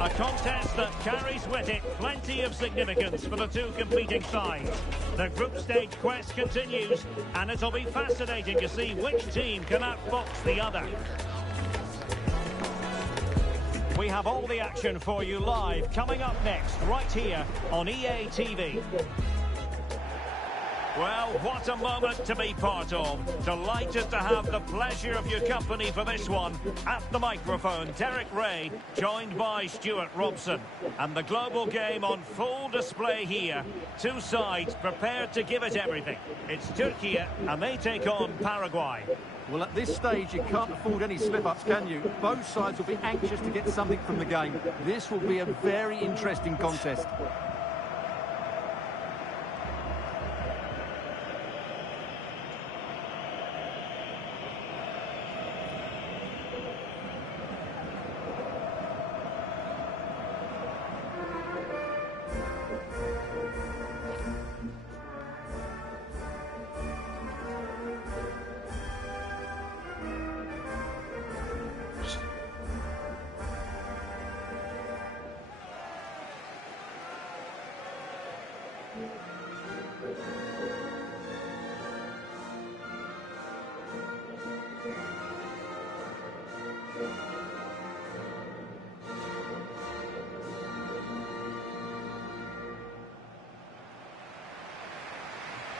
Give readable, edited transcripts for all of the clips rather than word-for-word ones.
A contest that carries with it plenty of significance for the two competing sides. The group stage quest continues, and it'll be fascinating to see which team can outfox the other. We have all the action for you live, coming up next, right here on EA TV. Well, what a moment to be part of. Delighted to have the pleasure of your company for this one. At the microphone, Derek Ray, joined by Stuart Robson. And the global game on full display here. Two sides prepared to give it everything. It's Turkey, and they take on Paraguay. Well, at this stage, you can't afford any slip-ups, can you? Both sides will be anxious to get something from the game. This will be a very interesting contest.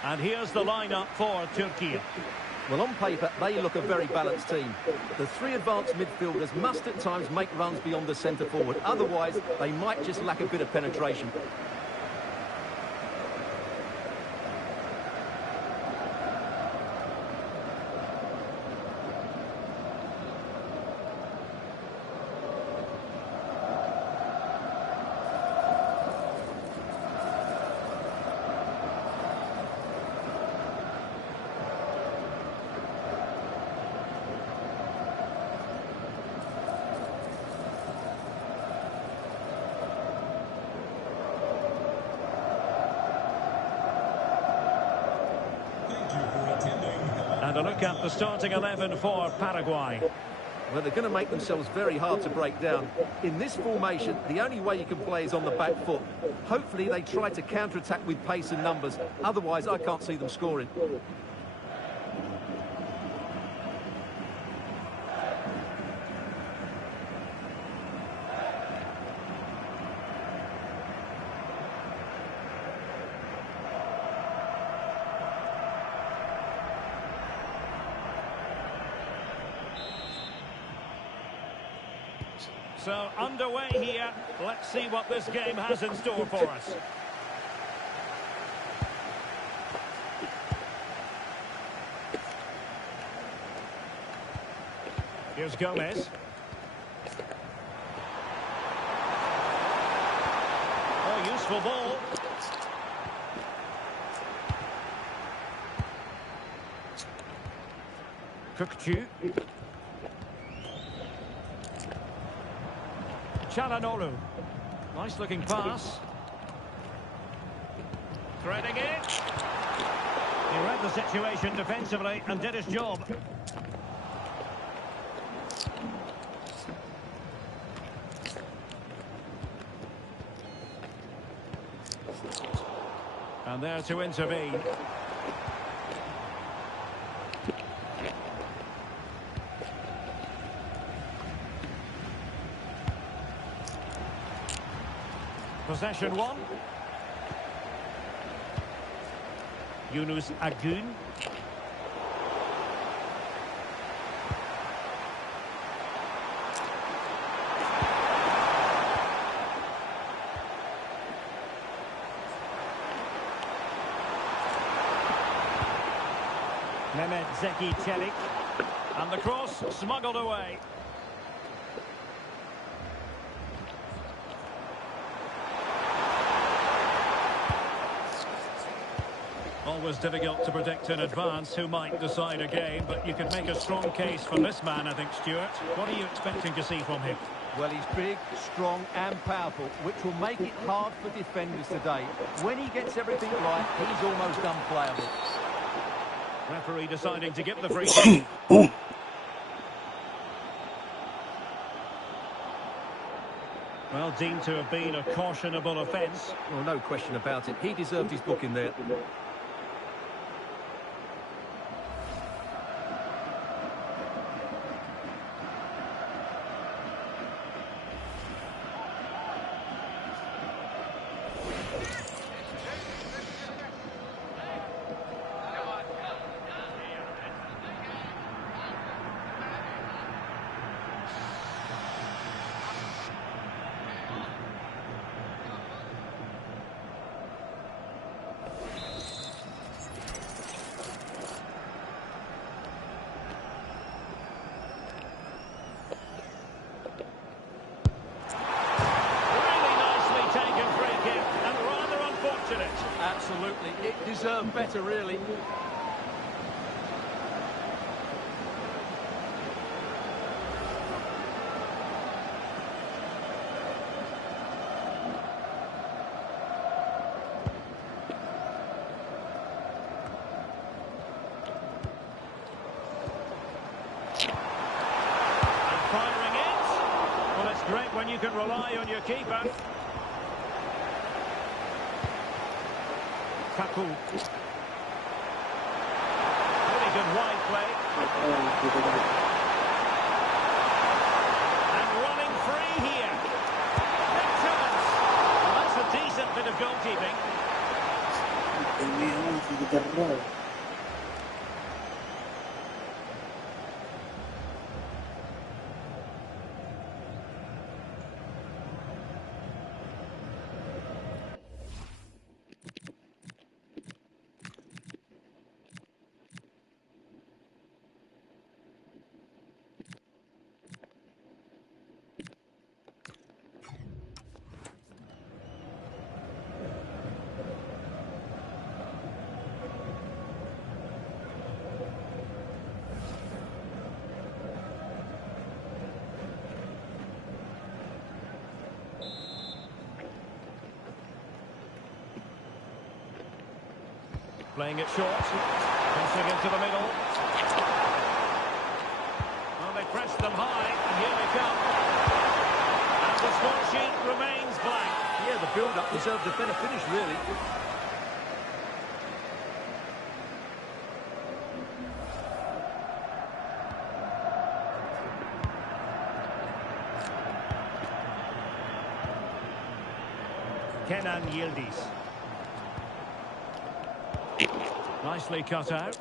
And here's the lineup for Turkey. Well, on paper, they look a very balanced team. The three advanced midfielders must at times make runs beyond the centre forward. Otherwise, they might just lack a bit of penetration. And a look at the starting 11 for Paraguay. Well, they're going to make themselves very hard to break down. In this formation, the only way you can play is on the back foot. Hopefully they try to counter-attack with pace and numbers. Otherwise, I can't see them scoring. So underway here. Let's see what this game has in store for us. Here's Gomez. Oh, useful ball. Kukcu. Çalhanoğlu. Nice looking pass. Threading it. He read the situation defensively and did his job. And there to intervene. Possession one. Yunus Agun. Mehmet Zeki Çelik. And the cross smuggled away. Always difficult to predict in advance who might decide a game, but you can make a strong case for this man, I think, Stuart. What are you expecting to see from him? Well, he's big, strong and powerful, which will make it hard for defenders today. When he gets everything right, he's almost unplayable. Referee deciding to give the free kick. Well, deemed to have been a cautionable offence. Well, no question about it. He deserved his booking there. Absolutely, it deserved better, really. And firing it. Well, it's great when you can rely on your keeper. Kaku. Really good wide play. And running free here. Big chance. Well, that's a decent bit of goalkeeping. Memang langsung kejar gol. Playing it short, crossing into the middle. Well, they pressed them high, and here they come. And the score sheet remains blank. Yeah, the build-up deserved a better finish, really. Kenan Yildiz. Nicely cut out.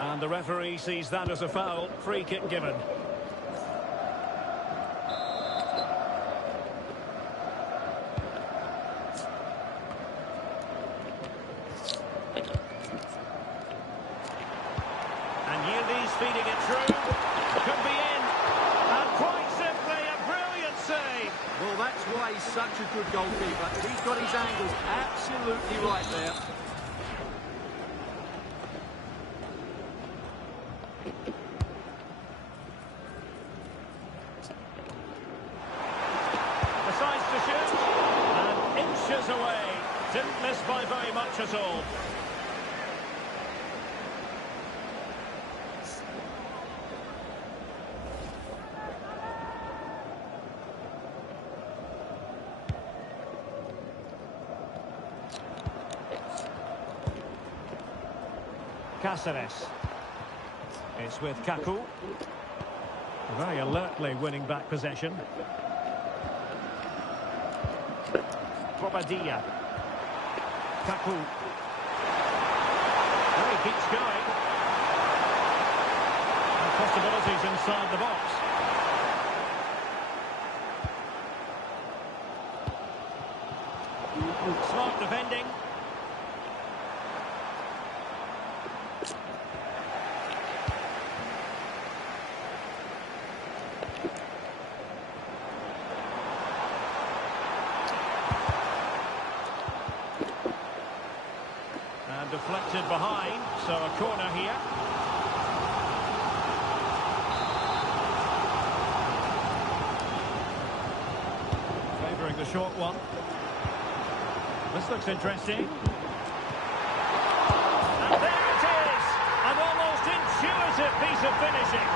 And the referee sees that as a foul. Free kick given. And Yildiz feeding it through. Could be in. And quite simply, a brilliant save. Well, that's why he's such a good goalkeeper. He's got his angles absolutely right there. Decides to shoot. And inches away. Didn't miss by very much at all. Cáceres. It's with Kaku. Very alertly winning back possession. Bobadilla. Kaku. Well, he keeps going. And possibilities inside the box. Smart defending. Deflected behind, so a corner here. Favouring the short one. This looks interesting. And there it is! An almost intuitive piece of finishing.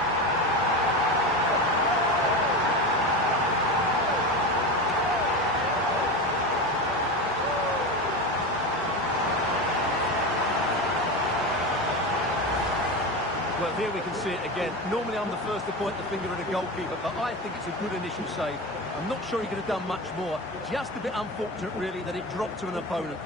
Well, here we can see it again. Normally I'm the first to point the finger at a goalkeeper, but I think it's a good initial save. I'm not sure he could have done much more. Just a bit unfortunate, really, that it dropped to an opponent.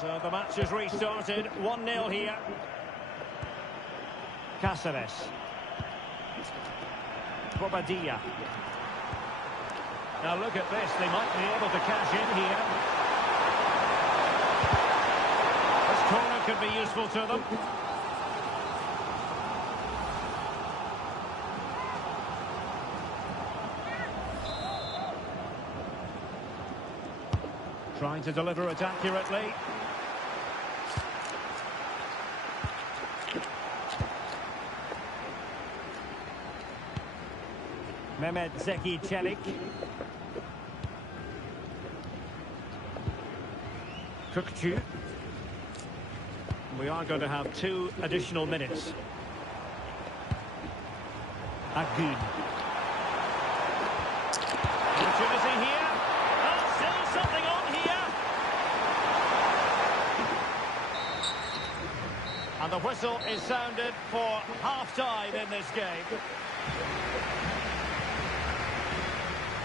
So the match has restarted. 1-0 here. Cáceres. Bobadilla. Now look at this. They might be able to cash in here. This corner could be useful to them. Trying to deliver it accurately. Mehmet Zeki Çelik. Kukçu. We are going to have 2 additional minutes. Agün. the whistle is sounded for half-time in this game.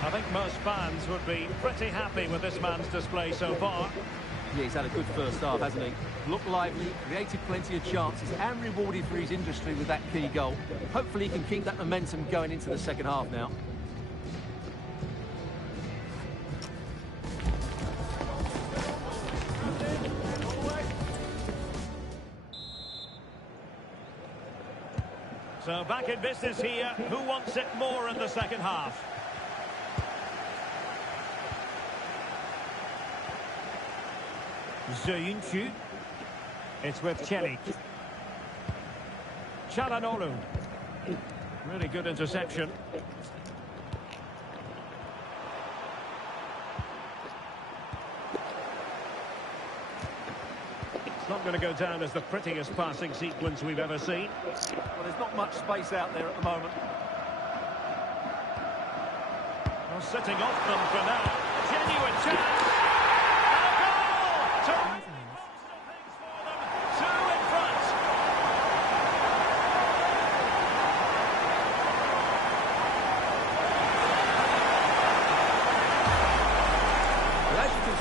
I think most fans would be pretty happy with this man's display so far. Yeah, he's had a good first half, hasn't he? Looked lively, created plenty of chances, and rewarded for his industry with that key goal. Hopefully he can keep that momentum going into the second half now. So back in business here. Who wants it more in the second half? Zöyüncü. It's with Çelik. Çalhanoğlu. Really good interception. It's not going to go down as the prettiest passing sequence we've ever seen. Well, there's not much space out there at the moment. Well, sitting off them for now. Genuine chance.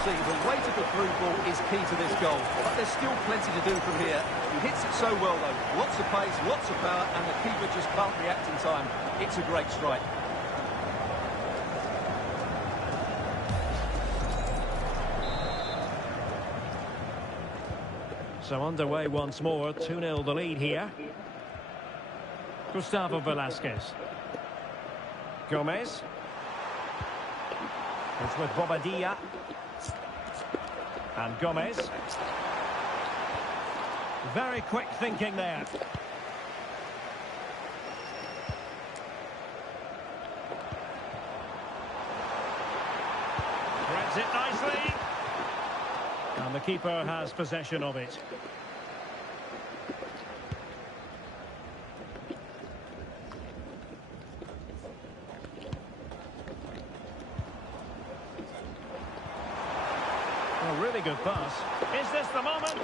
See, the weight of the through ball is key to this goal, but there's still plenty to do from here. He hits it so well, though. Lots of pace, lots of power, and the keeper just can't react in time. It's a great strike. So underway once more, 2-0 the lead here. Gustavo Velasquez. Gomez. It's with Bobadilla. And Gomez. Very quick thinking there. Threads it nicely. And the keeper has possession of it. A really good pass. Is this the moment?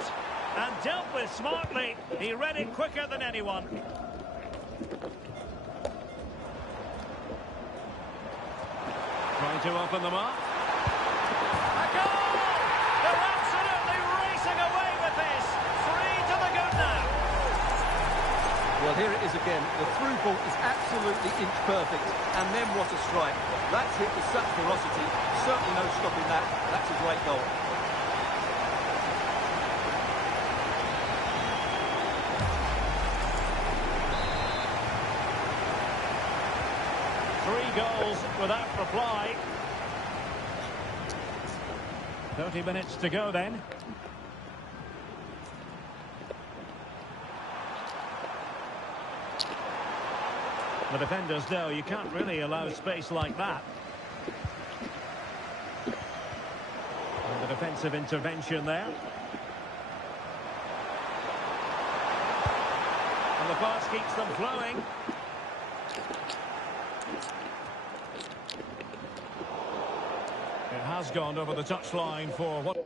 And dealt with smartly. He read it quicker than anyone. Trying to open them up. A goal! They're absolutely racing away with this. 3 to the good now. Well, here it is again. The through ball is absolutely inch perfect. And then what a strike. That's hit with such ferocity. Certainly no stopping that. That's a great goal. Goals without reply. 30 minutes to go then. The defenders know you can't really allow space like that. And the defensive intervention there. And the pass keeps them flowing. It has gone over the touchline for what?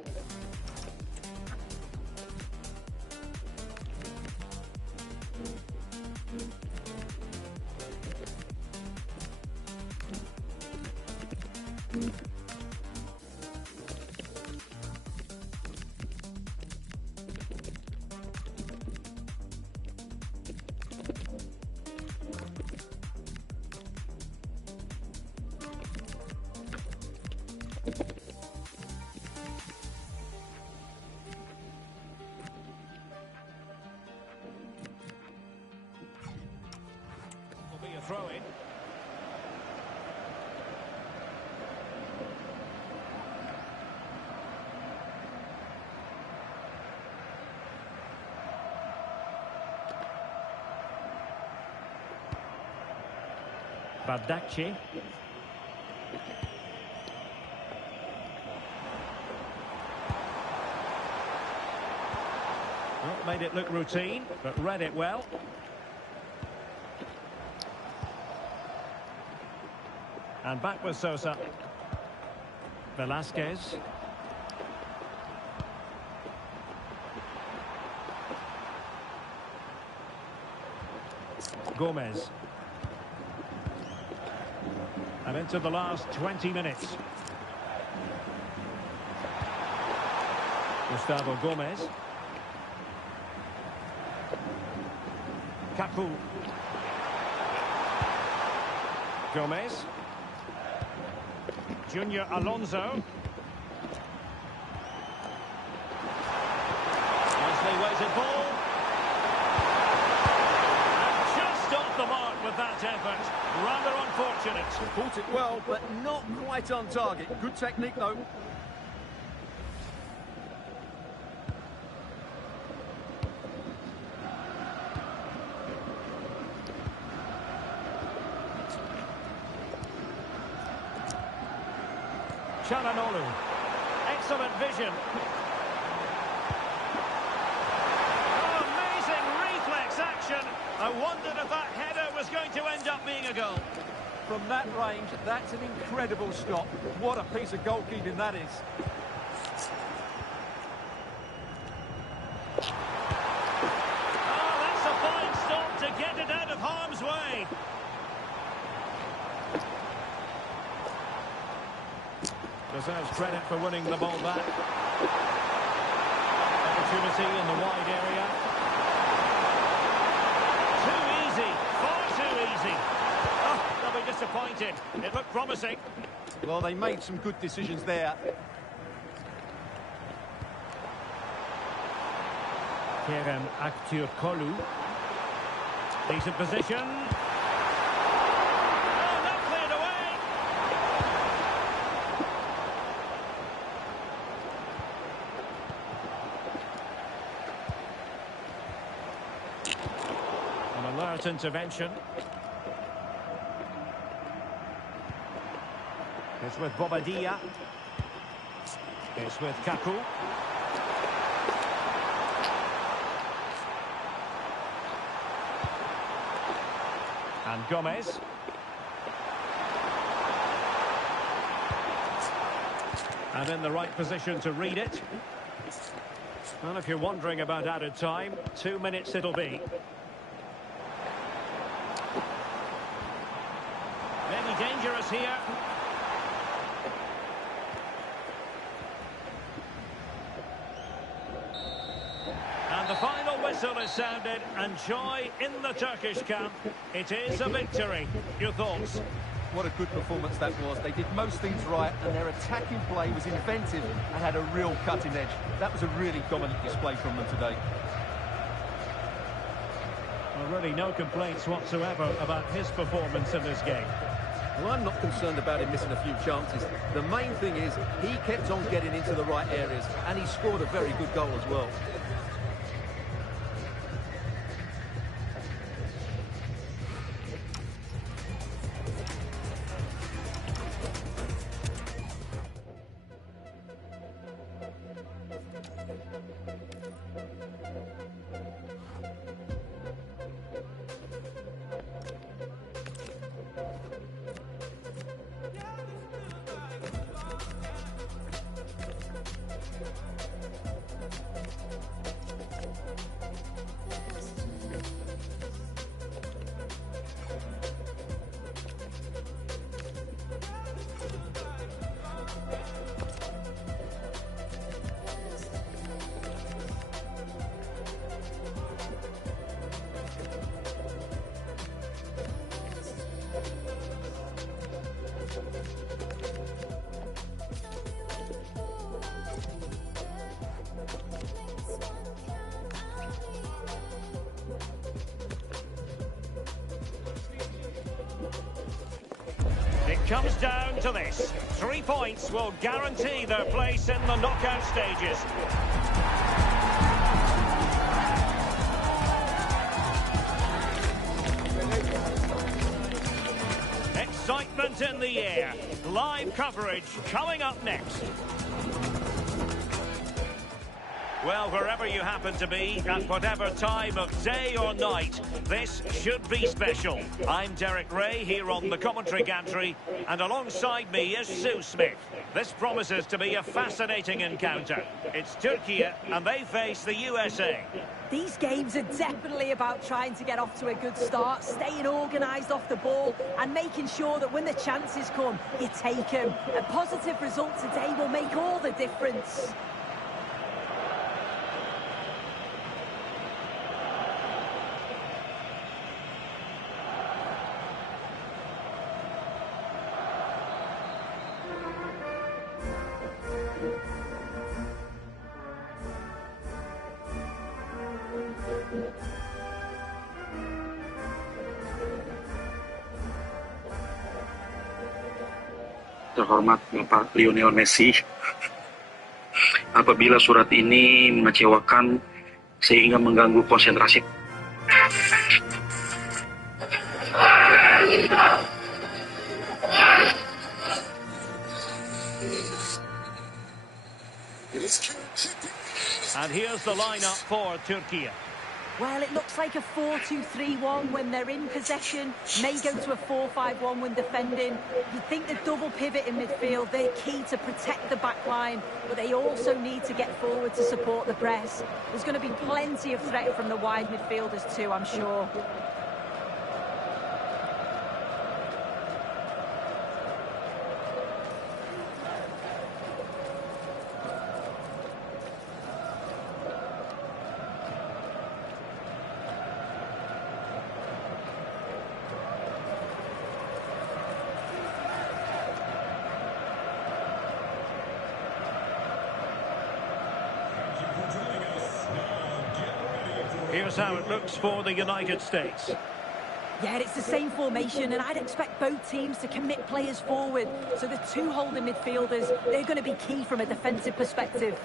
Throw-in. Bardakci. Well, made it look routine, but read it well. And back with Sosa. Velasquez. Gomez. And into the last 20 minutes. Gustavo Gomez. Kaku. Gomez. Junior Alonso. Nicely weighted ball. And just off the mark with that effort. Rather unfortunate. Caught it well, but not quite on target. Good technique, though. Çalhanoğlu. Excellent vision. Oh, amazing reflex action. I wondered if that header was going to end up being a goal. From that range, that's an incredible stop. What a piece of goalkeeping that is. Oh, that's a fine stop to get it out of harm's way. Deserves credit for winning the ball back. Opportunity in the wide area. Too easy, far too easy. Oh, they'll be disappointed. It looked promising. Well, they made some good decisions there. Kerem Aktürkoğlu. Decent position. Oh, not cleared away. An alert intervention. It's with Bobadilla. It's with Kaku. And Gomez. And in the right position to read it. Well, if you're wondering about added time, 2 minutes it'll be. Maybe dangerous here. And the final whistle is sounded, and joy in the Turkish camp. It is a victory. Your thoughts? What a good performance that was. They did most things right, and their attacking play was inventive and had a real cutting edge. That was a really dominant display from them today. Well, really no complaints whatsoever about his performance in this game. Well, I'm not concerned about him missing a few chances. The main thing is he kept on getting into the right areas, and he scored a very good goal as well. It comes down to this. 3 points will guarantee their place in the knockout stages. Excitement in the air. Live coverage coming up next. Well, wherever you happen to be, at whatever time of day or night, this should be special. I'm Derek Ray here on the commentary gantry, and alongside me is Sue Smith. This promises to be a fascinating encounter. It's Turkey, and they face the USA. These games are definitely about trying to get off to a good start, staying organised off the ball and making sure that when the chances come, you take them. A positive result today will make all the difference. Terhormat Bapak Lionel Messi, apabila surat ini mengecewakan sehingga mengganggu konsentrasi. And here's the lineup for Turkey. Well, it looks like a 4-2-3-1 when they're in possession, may go to a 4-5-1 when defending. You'd think the double pivot in midfield, they're key to protect the back line, but they also need to get forward to support the press. There's going to be plenty of threat from the wide midfielders too, I'm sure. Here's how it looks for the United States. Yeah, it's the same formation, and I'd expect both teams to commit players forward. So the two holding midfielders, they're going to be key from a defensive perspective.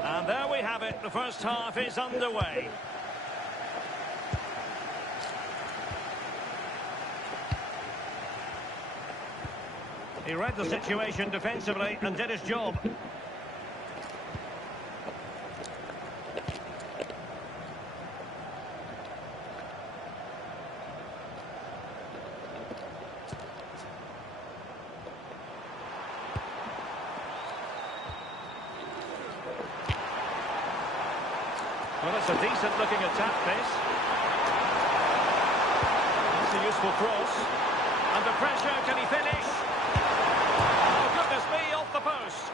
And there we have it. The first half is underway. He read the situation defensively and did his job. Well, it's a decent-looking attack, this. That's a useful cross. Under pressure, can he finish? Oh, goodness me, off the post.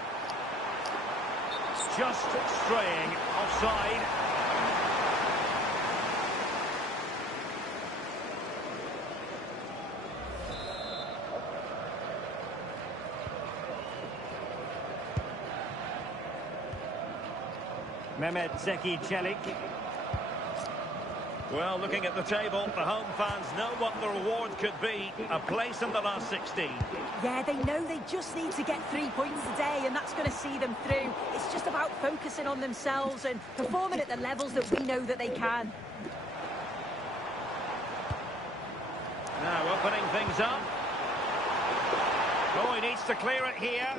It's just straying offside. Mehmet Zeki Çelik. Well, looking at the table, the home fans know what the reward could be. A place in the last 16. Yeah, they know they just need to get 3 points today, and that's going to see them through. It's just about focusing on themselves and performing at the levels that we know that they can. Now opening things up. Oh, he needs to clear it here.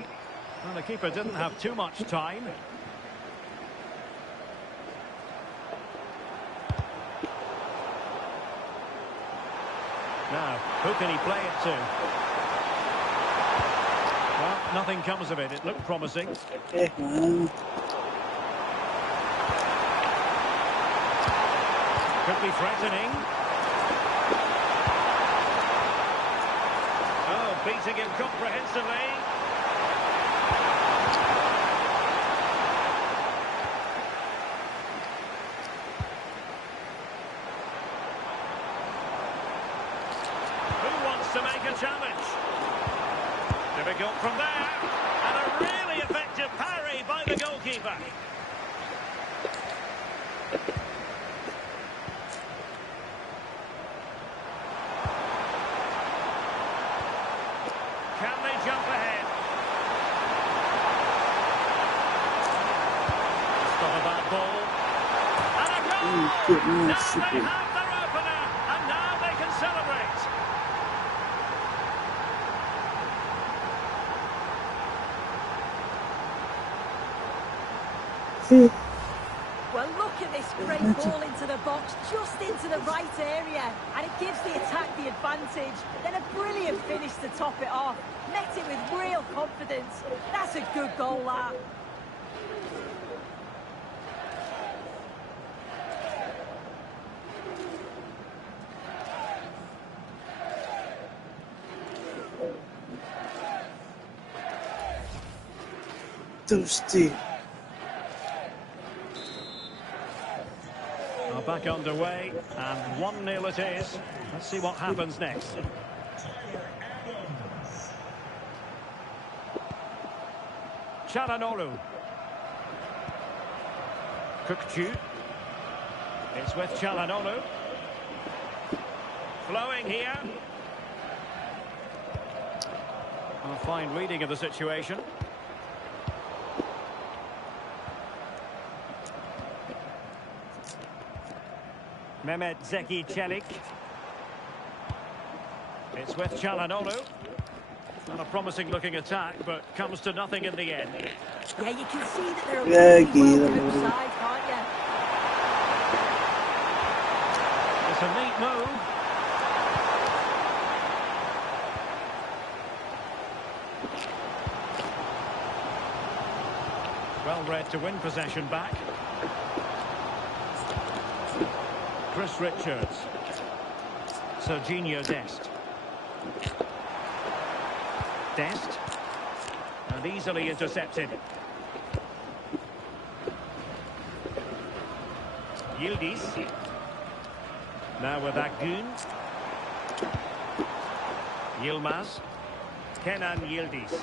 Well, the keeper didn't have too much time. Now, who can he play it to? Well, nothing comes of it. It looked promising. Could be threatening. Oh, beating him comprehensively. To make a challenge. Difficult from there. And a really effective parry by the goalkeeper. Can they jump ahead? Stop a bad ball. And a goal! Now they have their opener, and now they can celebrate. Well, look at this great ball into the box, just into the right area, and it gives the attack the advantage. Then a brilliant finish to top it off. Met it with real confidence. That's a good goal, that. Thirsty. Back underway, and 1-0 it is. Let's see what happens next. Çalhanoğlu. Kukçu. It's with Çalhanoğlu. Flowing here. A fine reading of the situation. Mehmet Zeki Çelik. It's with Çalhanoğlu. Not a promising looking attack, but comes to nothing in the end. Yeah, you can see that they're a really well-coached side, can't you? It's a neat move. Well read to win possession back. Chris Richards. Serginho Dest. Dest. And easily intercepted. Yildiz. Now with Akgün. Yilmaz. Kenan Yildiz.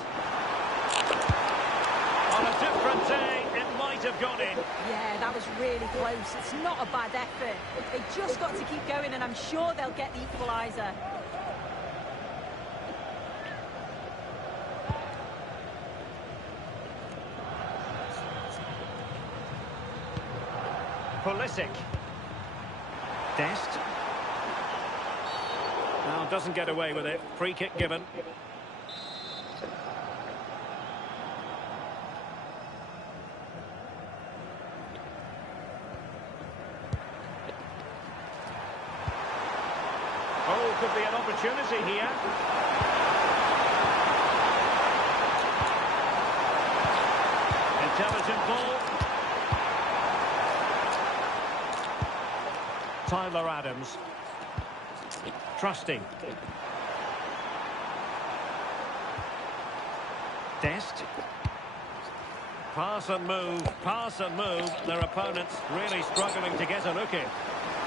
On a different day, it might have gone in. Yeah, that was really close. It's not a bad effort. They just got to keep going, and I'm sure they'll get the equaliser. Pulisic. Dest. Now doesn't get away with it. Free kick given. Oh, could be an opportunity here. Intelligent ball. Tyler Adams. Trusting. Dest. Pass and move, pass and move. Their opponents really struggling to get a look in.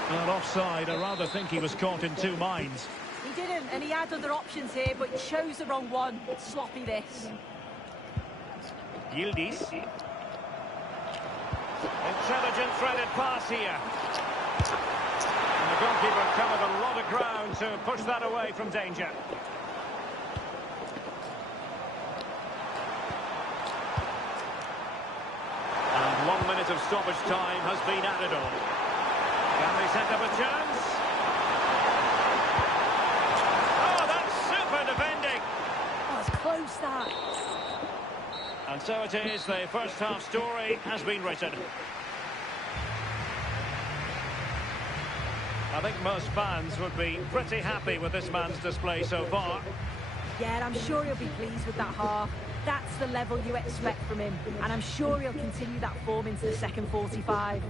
Well, offside. I rather think he was caught in two minds. He didn't, and he had other options here, but chose the wrong one. Sloppy this. Yildiz. Intelligent threaded pass here. And the goalkeeper covered a lot of ground to push that away from danger. And 1 minute of stoppage time has been added on. Can they set up a chance? Oh, that's super defending. Oh, it's close, that. And so it is, the first half story has been written. I think most fans would be pretty happy with this man's display so far. Yeah, and I'm sure he'll be pleased with that half. That's the level you expect from him, and I'm sure he'll continue that form into the second 45.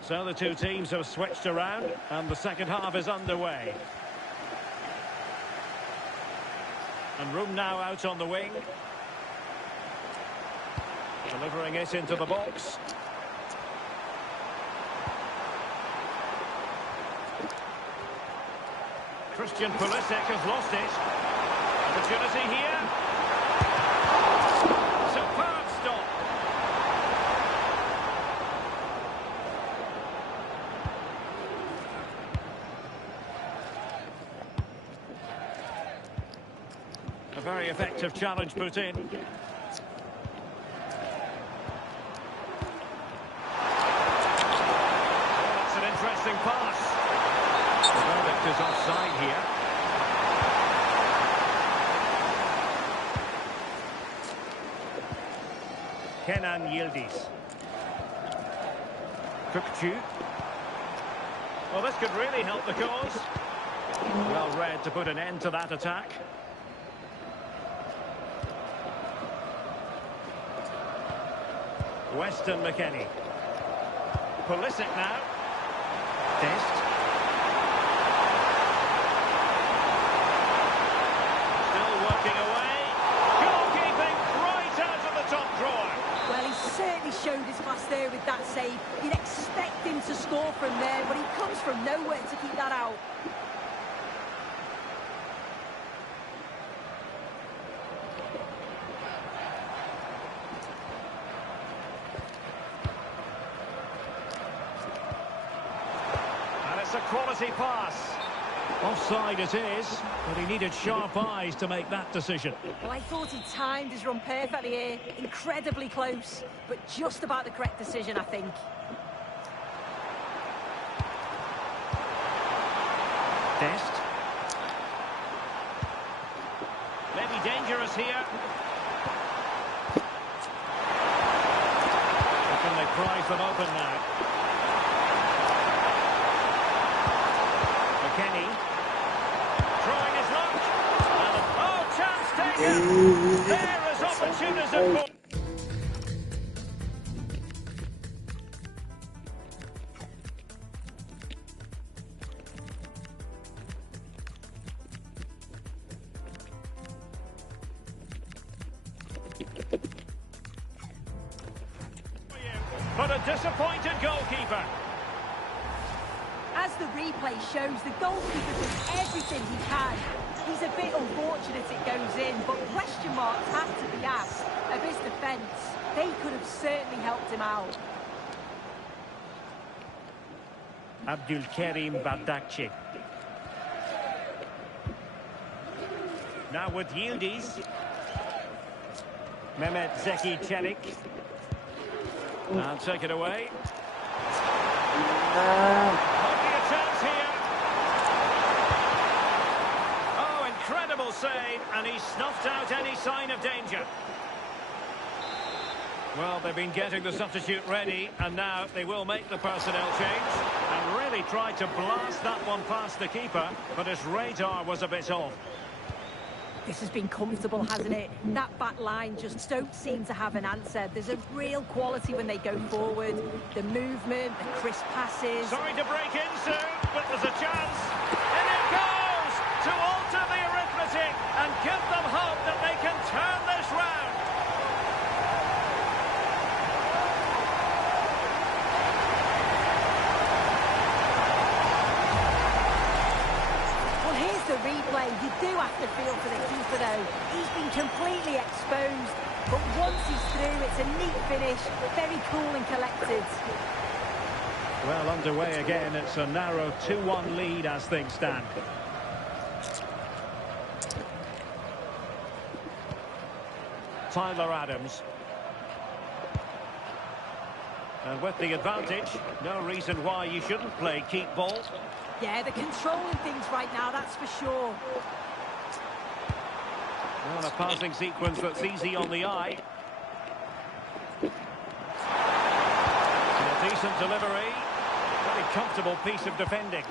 So the two teams have switched around, and the second half is underway. And room now out on the wing. Delivering it into the box. Christian Pulisic has lost it. Opportunity here. Superb stop. A very effective challenge put in. Oh, that's an interesting pass. The verdict is offside here. Kenan Yildiz. Kukcu. Well, this could really help the cause. Well read to put an end to that attack. Weston McKennie. Pulisic now. Dest. Still working away. Goalkeeping right out of the top drawer. Well, he certainly showed his class there with that save. You'd expect him to score from there, but he comes from nowhere to keep that out. It's a quality pass. Offside it is, but he needed sharp eyes to make that decision. Well, I thought he timed his run perfectly here. Incredibly close, but just about the correct decision, I think. Dest. Maybe dangerous here. Can they prize them open now? McKennie. Throwing his lunge. Oh, chance taken. There is opportunism for... But a disappointed goalkeeper. As the replay shows, the goalkeeper does everything he can. He's a bit unfortunate it goes in, but question marks have to be asked of his defence. They could have certainly helped him out. Abdulkarim Bardakci. Now with Yildiz. Mehmet Zeki Çelik. And take it away. Hardly a chance here. Oh, incredible save, and he snuffed out any sign of danger. Well, they've been getting the substitute ready, and now they will make the personnel change. And really tried to blast that one past the keeper, but his radar was a bit off. This has been comfortable, hasn't it? That back line just don't seem to have an answer. There's a real quality when they go forward. The movement, the crisp passes. Sorry to break in soon, but there's a chance. And it goes to alter the arithmetic and give them hope that they can turn this round. Well, here's the replay. You do have to feel for the keeper, though. He's been completely exposed. But once he's through, it's a neat finish. Very cool and collected. Well, underway again. It's a narrow 2-1 lead as things stand. Tyler Adams. And with the advantage, no reason why you shouldn't play keep ball. Yeah, they're controlling things right now, that's for sure. Well, a passing sequence that's easy on the eye. And a decent delivery. Very comfortable piece of defending.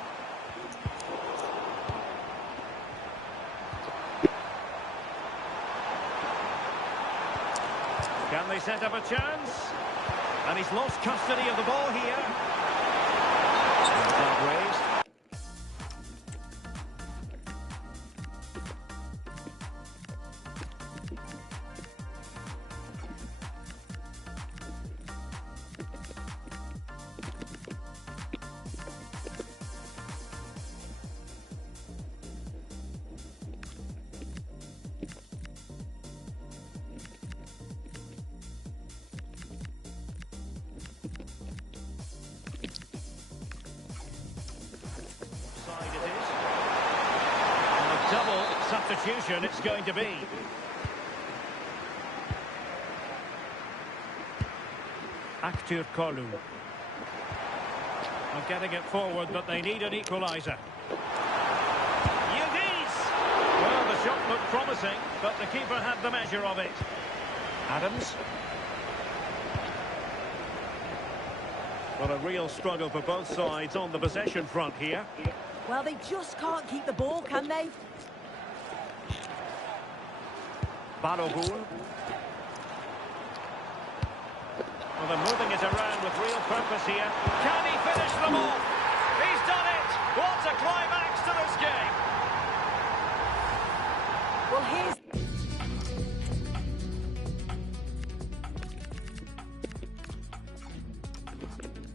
Can they set up a chance? And he's lost custody of the ball here. Flag raised. Double substitution it's going to be. Aktür Kolu. Are getting it forward, but they need an equaliser. Looked promising, but the keeper had the measure of it. Adams. Well, a real struggle for both sides on the possession front here. Well, they just can't keep the ball, can they? Barogul. Well, they're moving it around with real purpose here. Can he finish them off? He's done it! What a climax to this game! Well, here's...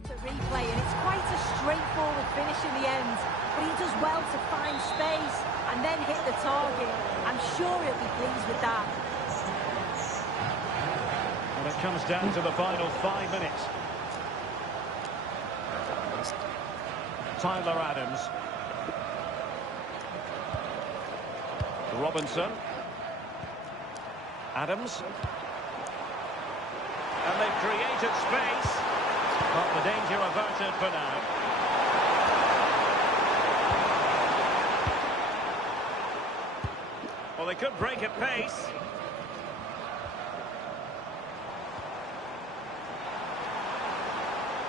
the replay, and it's quite a straightforward finish in the end. But he does well to find space and then hit the target. I'm sure he'll be pleased with that. And it comes down to the final 5 minutes. Tyler Adams. Robinson. Adams. And they've created space. But the danger averted for now. Well, they could break at pace.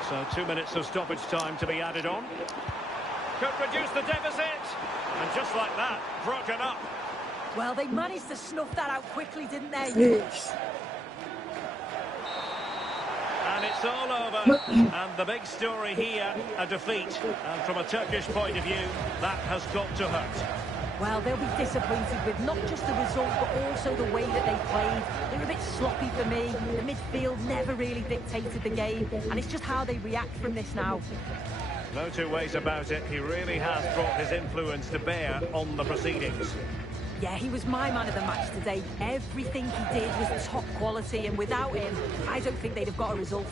So 2 minutes of stoppage time to be added on. Could reduce the deficit. And just like that, broken up. Well, they managed to snuff that out quickly, didn't they? Yes. And it's all over. And the big story here, a defeat. And from a Turkish point of view, that has got to hurt. Well, they'll be disappointed with not just the result, but also the way that they played. They were a bit sloppy for me. The midfield never really dictated the game, and it's just how they react from this now. No two ways about it. He really has brought his influence to bear on the proceedings. Yeah, he was my man of the match today. Everything he did was top quality, and without him, I don't think they'd have got a result.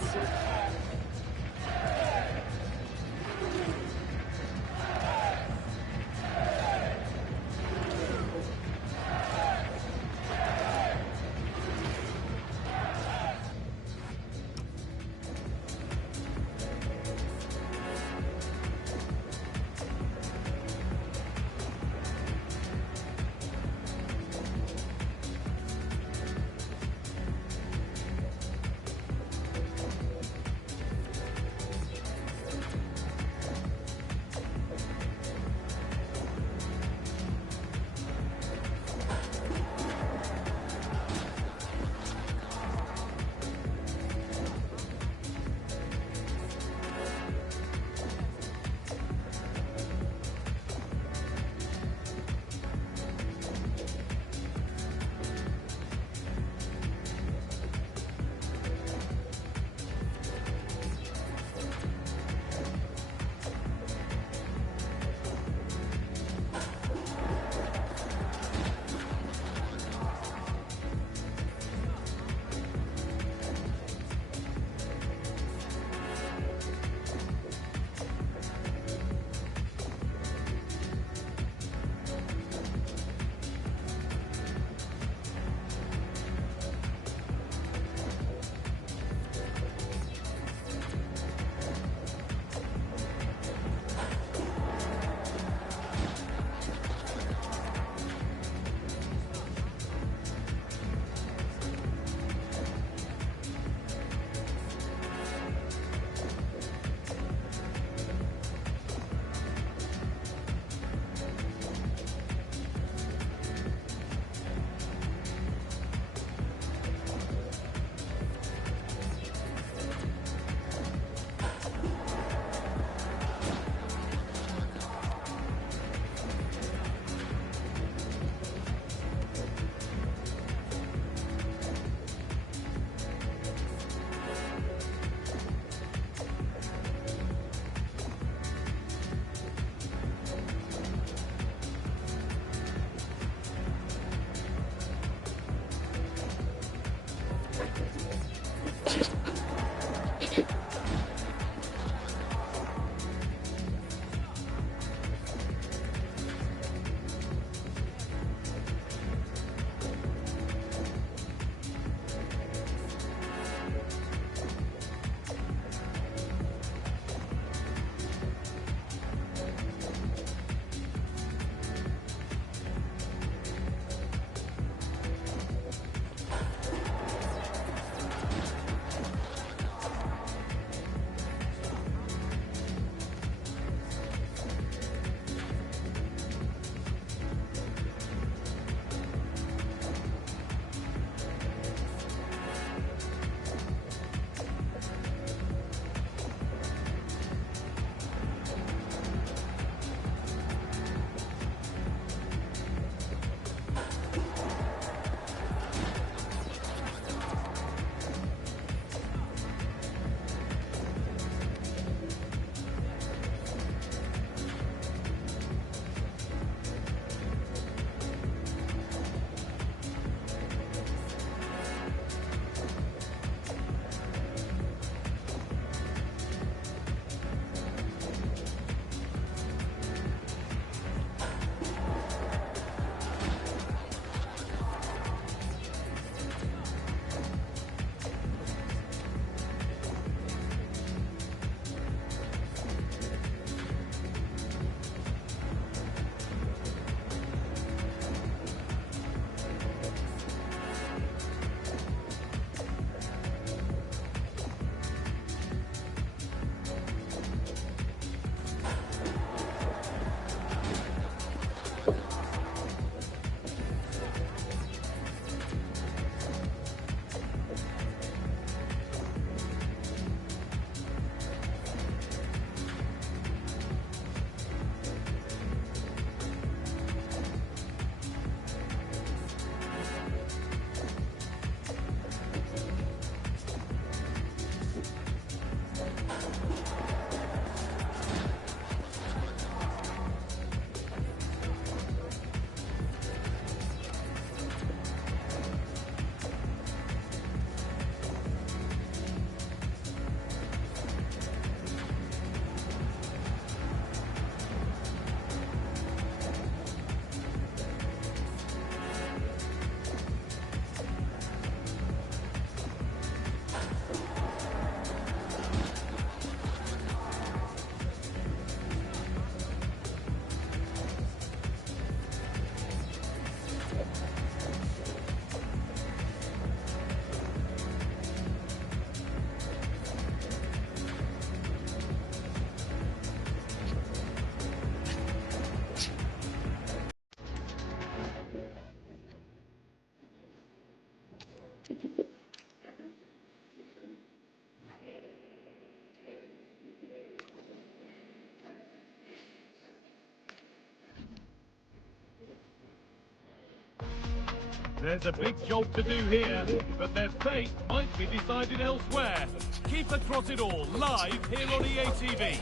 There's a big job to do here, but their fate might be decided elsewhere. Keep across it all, live here on EA TV.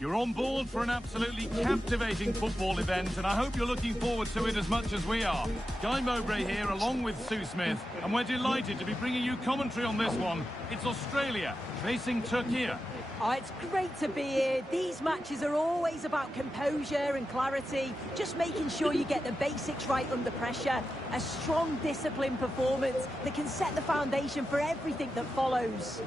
You're on board for an absolutely captivating football event, and I hope you're looking forward to it as much as we are. Guy Mowbray here, along with Sue Smith, and we're delighted to be bringing you commentary on this one. It's Australia facing Turkey. Oh, it's great to be here. These matches are always about composure and clarity, just making sure you get the basics right under pressure. A strong, disciplined performance that can set the foundation for everything that follows.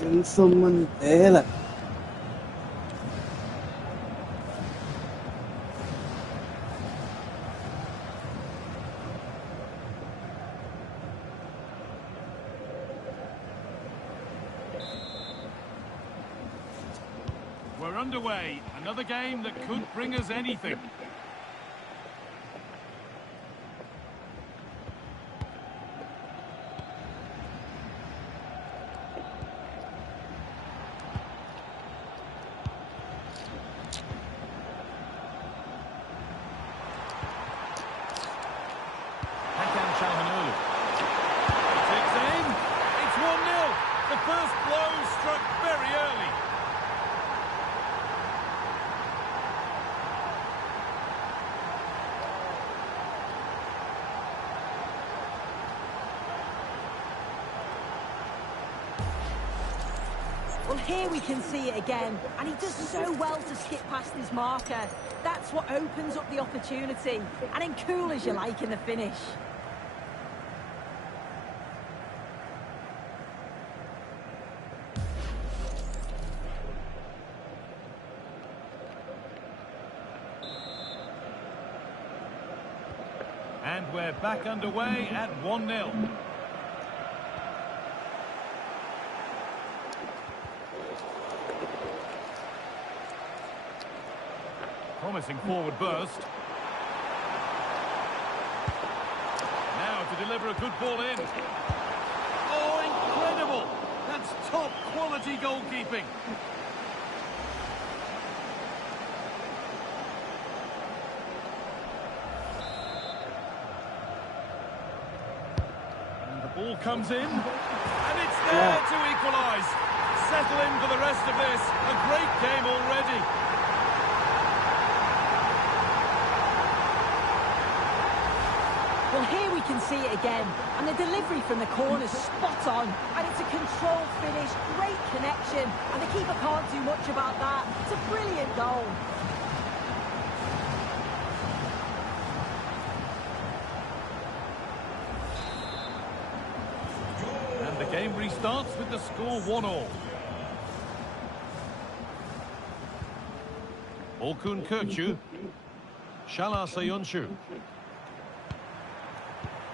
Nelson Mandela. We're underway. Another game that could bring us anything. Well, here we can see it again, and he does so well to skip past his marker. That's what opens up the opportunity, and then cool as you like in the finish. And we're back underway at 1-0. Promising forward burst. Now to deliver a good ball in. Oh, incredible! That's top quality goalkeeping. And the ball comes in. And it's there to equalise. Settle in for the rest of this. A great game already. Well, here we can see it again. And the delivery from the corner's spot on. And it's a controlled finish, great connection. And the keeper can't do much about that. It's a brilliant goal. And the game restarts with the score 1-1. Orkun Kökçü, Şala Sayonshu,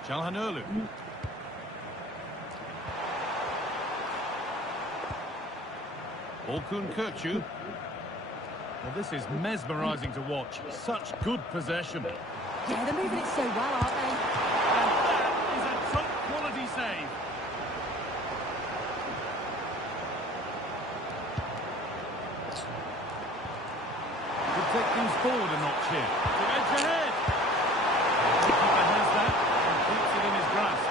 Çalhanoğlu. Orkun Kökçü. Well, this is mesmerising to watch. Such good possession. Yeah, they're moving it so well, aren't they? And that is a top-quality save. Could take things forward a notch here. To edge ahead. The keeper has that and keeps it in his grasp.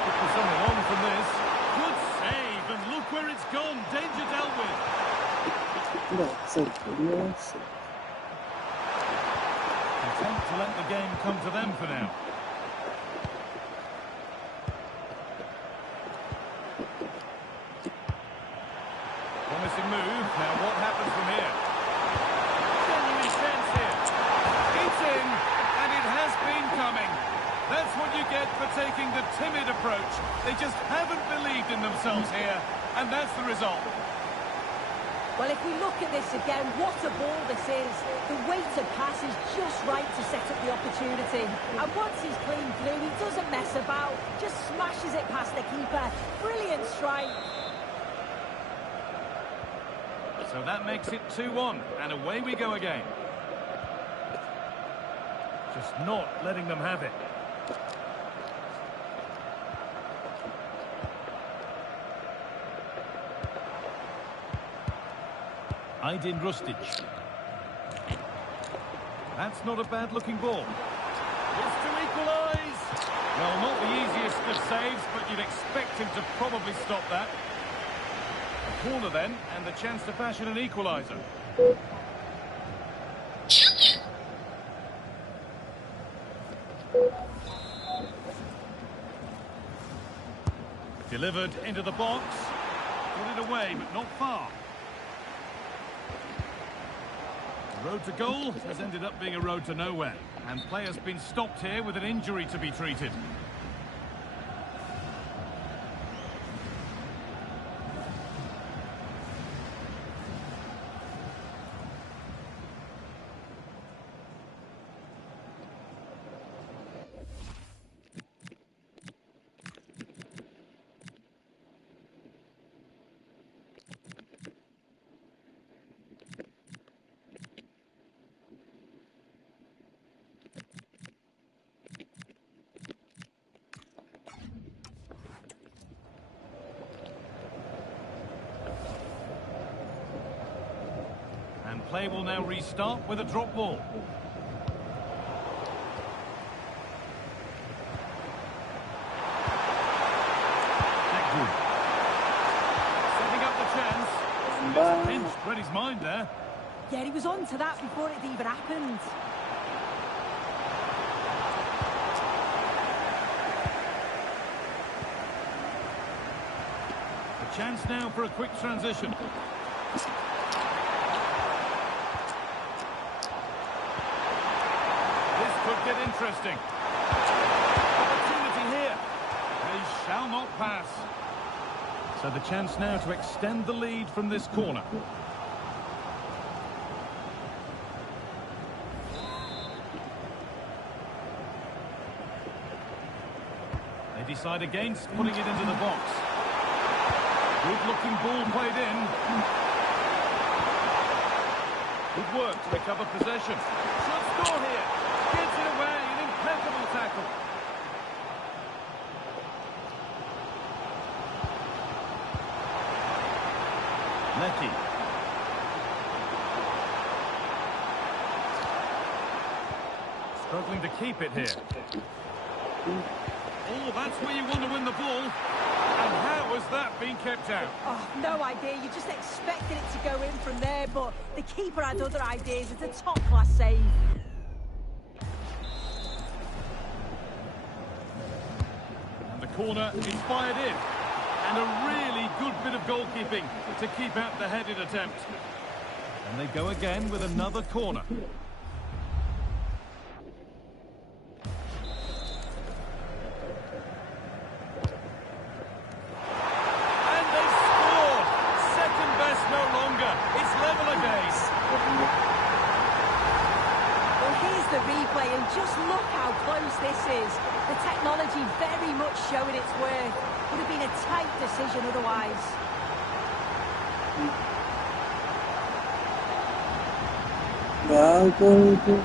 Could be something on from this. Good save, and look where it's gone. Danger dealt with. Content to let the game come to them for now. Promising move. Now what happens from here? Genuine chance here. It's in, and it has been coming. That's what you get for taking the timid approach. They just haven't believed in themselves here, and that's the result. Well, if we look at this again, what a ball this is. The weighted pass is just right to set up the opportunity. And once he's clean through, he doesn't mess about, just smashes it past the keeper. Brilliant strike. So that makes it 2-1, and away we go again. Just not letting them have it. Aydin Rustic. That's not a bad-looking ball. It's to equalise. Well, not the easiest of saves, but you'd expect him to probably stop that. A corner then, and the chance to fashion an equaliser. Delivered into the box. Put it away, but not far. The road to goal has ended up being a road to nowhere. And play has been stopped here with an injury to be treated. Play will now restart with a drop ball. Setting up the chance. It's pinched, read his mind there. Yeah, he was on to that before it even happened. A chance now for a quick transition. Could get interesting. Opportunity here. They shall not pass. So the chance now to extend the lead from this corner. They decide against putting it into the box. Good looking ball played in. Good work to recover possession. Should score here. Gets it away, an impeccable tackle. Lecky. Struggling to keep it here. Oh, that's where you want to win the ball. And how has that been kept out? Oh, no idea. You just expected it to go in from there, but the keeper had other ideas. It's a top-class save. And the corner is fired in. And a really good bit of goalkeeping to keep out the headed attempt. And they go again with another corner. And they scored! Second best no longer. It's level again. Well, here's the replay, and just look how close this is. The technology very much showing its worth. Would have been a tight decision otherwise. Gago.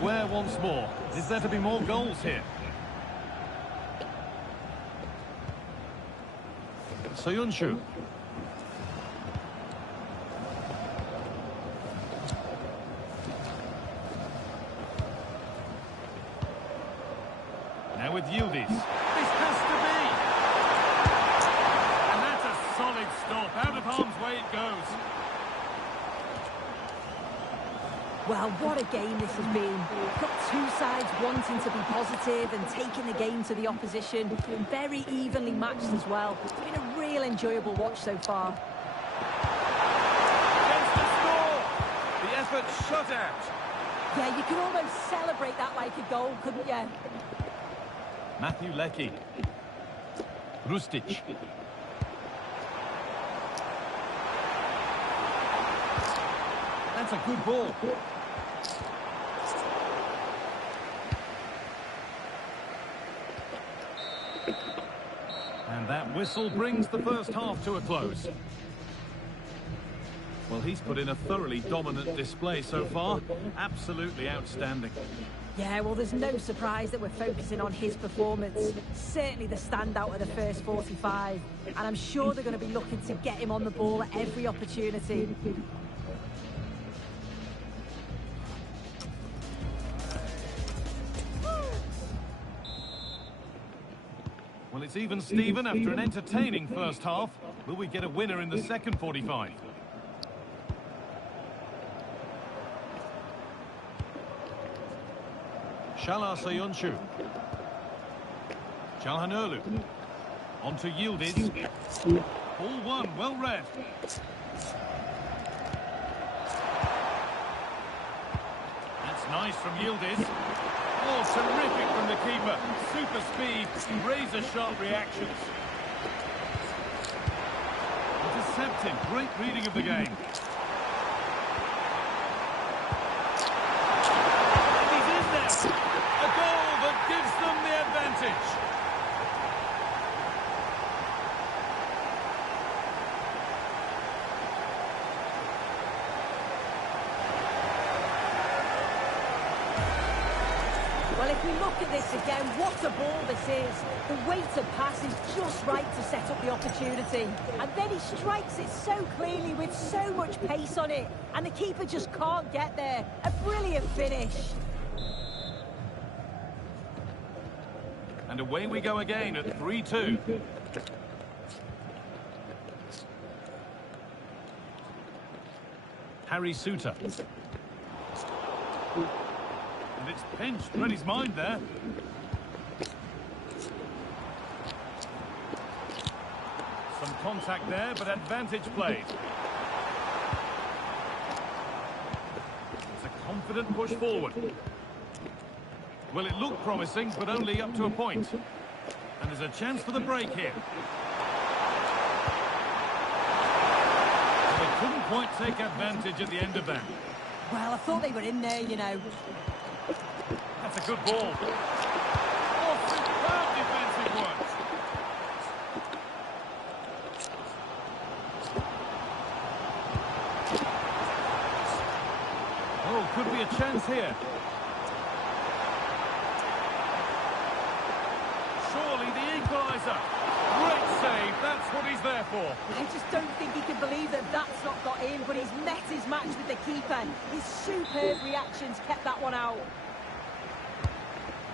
square once more. Is there to be more goals here? Soyuncu. Now with Yildiz. This has to be! And that's a solid stop. Out of harm's way it goes. Well, what a game this has been. Got two sides wanting to be positive and taking the game to the opposition. Very evenly matched as well. It's been a real enjoyable watch so far. Against the score! The effort shut out. Yeah, you could almost celebrate that like a goal, couldn't you? Matthew Leckie. Rustic. That's a good ball. And that whistle brings the first half to a close. Well, he's put in a thoroughly dominant display so far. Absolutely outstanding. Yeah, well, there's no surprise that we're focusing on his performance. Certainly the standout of the first 45. And I'm sure they're going to be looking to get him on the ball at every opportunity. Well, it's even Steven after an entertaining first half. Will we get a winner in the second 45? Şalar Soyuncu. Çalhanoğlu. On to Yildiz. Ball one, well read. That's nice from Yildiz. Oh, terrific from the keeper. Super speed, razor-sharp reactions. Intercepted, great reading of the game. And he's in there. A goal that gives them the advantage. Well, if we look at this again, what a ball this is. The weight of pass is just right to set up the opportunity. And then he strikes it so cleanly with so much pace on it. And the keeper just can't get there. A brilliant finish. And away we go again at 3-2. Harry Suter. And it's pinched, read his mind there. Some contact there, but advantage played. It's a confident push forward. Well, it looked promising, but only up to a point. And there's a chance for the break here. They couldn't quite take advantage at the end of that. Well, I thought they were in there, you know. That's a good ball. Oh, superb defensive work. Oh, could be a chance here. Surely the equaliser. Great save, that's what he's there for. I just don't think he can believe that that's not got in, but he's met his match with the keeper. His superb reactions kept that one out.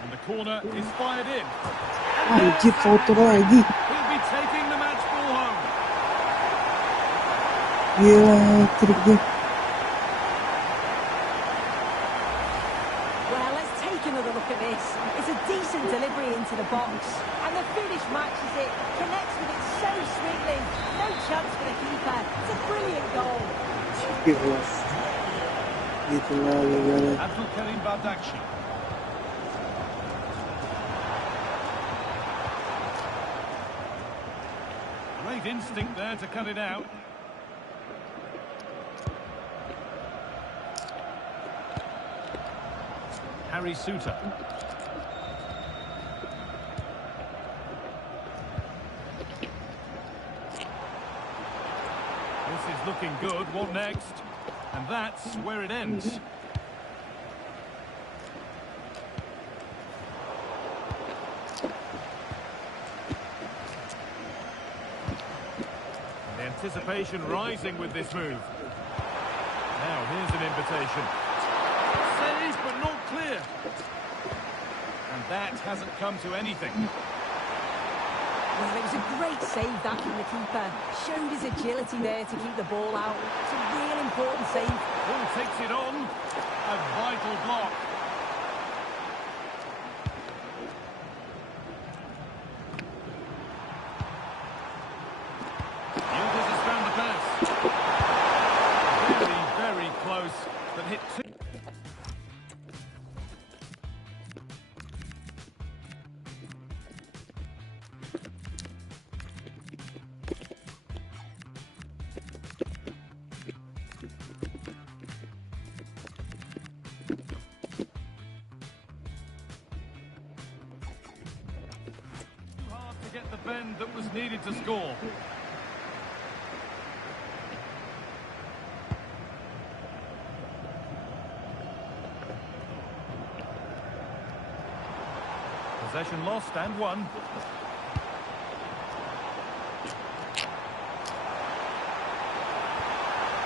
And the corner is fired in. Anjir, foto lagi. He'll be taking the match ball home. Gila, trik dia. Well, let's take another look at this. It's a decent delivery into the box. And the finish matches it. Connects with it so sweetly. No chance for the keeper. It's a brilliant goal. Jelas. Gitu lah, gimana. Abdülkerim Bardakçı. Great instinct there to cut it out. Harry Suter. This is looking good. What next? And that's where it ends. anticipation rising with this move. Now, here's an invitation. Saved, but not clear. And that hasn't come to anything. Well, it was a great save, that, from the keeper. Showed his agility there to keep the ball out. It's a real important save. Oh, takes it on. A vital block. Yildiz has found the pass. Very, very close, but hit two. Hard to get the bend that was needed to score. Possession lost and won.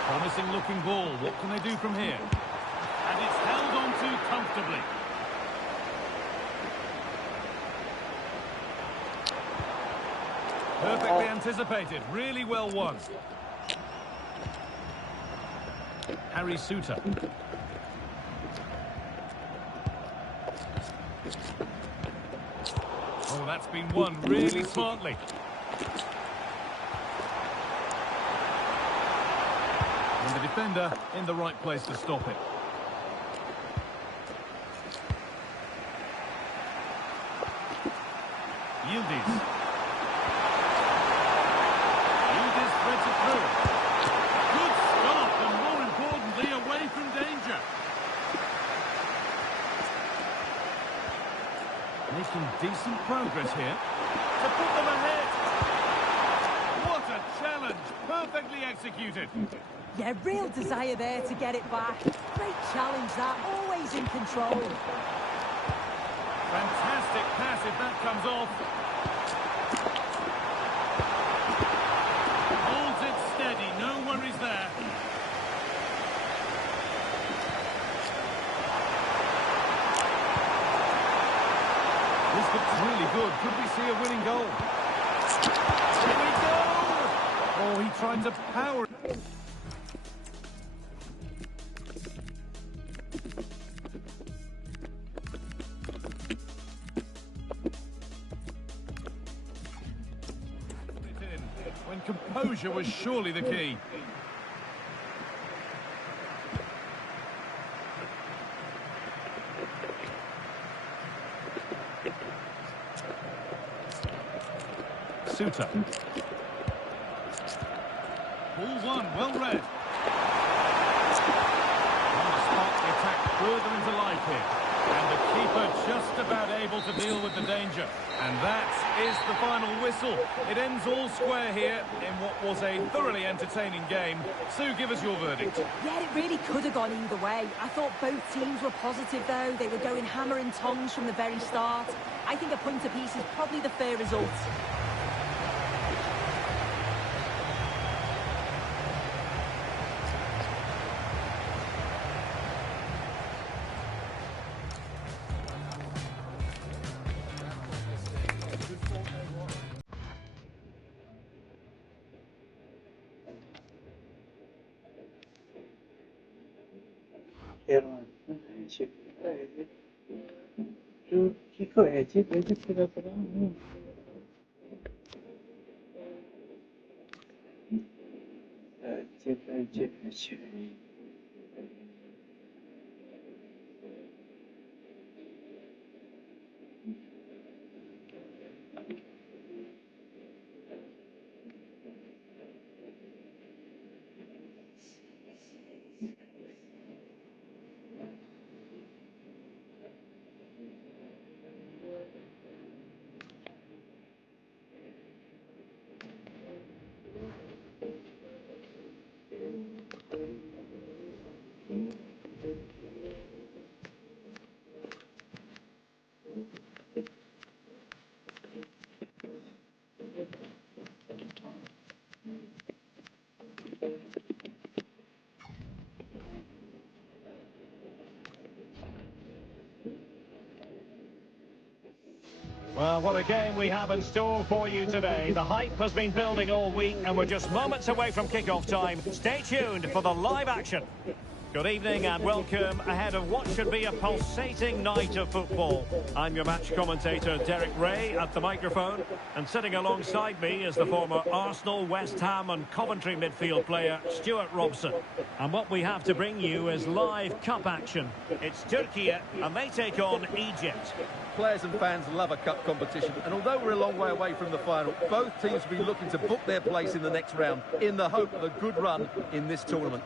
Promising looking ball. What can they do from here? And it's held on to comfortably. Perfectly anticipated. Really well won. Harry Suter. Oh, that's been won really smartly. And the defender in the right place to stop it. Yildiz. Yildiz threads it through. Good stop, and more importantly, away from danger. Making decent progress here. To put them ahead. What a challenge. Perfectly executed. Yeah, real desire there to get it back. Great challenge, that. Always in control. Fantastic pass if that comes off. Holds it steady. No worries there. This looks really good. Could we see a winning goal? Here we go! Oh, he tried to power. When composure was surely the key. Suter. Ball one, well read. Trying to spark the attack further into life here. And the keeper just about able to deal with the danger. And that is the final whistle. It ends all square here in what was a thoroughly entertaining game. Sue, give us your verdict. Yeah, it really could have gone either way. I thought both teams were positive, though. They were going hammer and tongs from the very start. I think a point apiece is probably the fair result. 키커야지 베지트라더라. Well, what a game we have in store for you today. The hype has been building all week and we're just moments away from kick-off time. Stay tuned for the live action. Good evening and welcome ahead of what should be a pulsating night of football. I'm your match commentator Derek Ray at the microphone, and sitting alongside me is the former Arsenal, West Ham and Coventry midfield player Stuart Robson. And what we have to bring you is live cup action. It's Turkey and they take on Egypt. Players and fans love a cup competition, and although we're a long way away from the final, both teams will be looking to book their place in the next round in the hope of a good run in this tournament.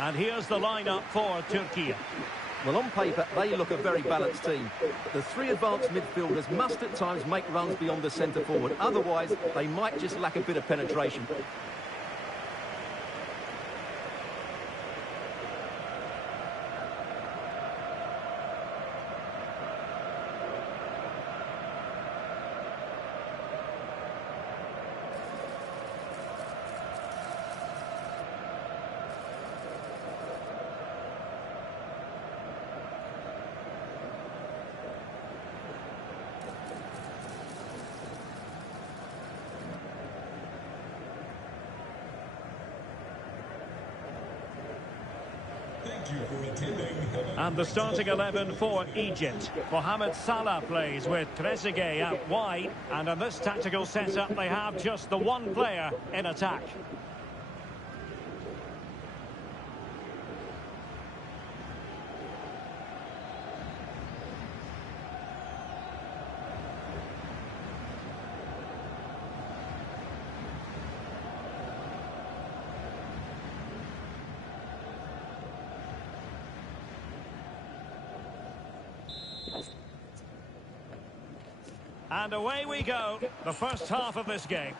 And here's the lineup for Turkey. Well, on paper, they look a very balanced team. The three advanced midfielders must at times make runs beyond the centre forward. Otherwise, they might just lack a bit of penetration. And the starting 11 for Egypt. Mohamed Salah plays with Trezeguet out wide. And in this tactical setup, they have just the one player in attack. And away we go, the first half of this game.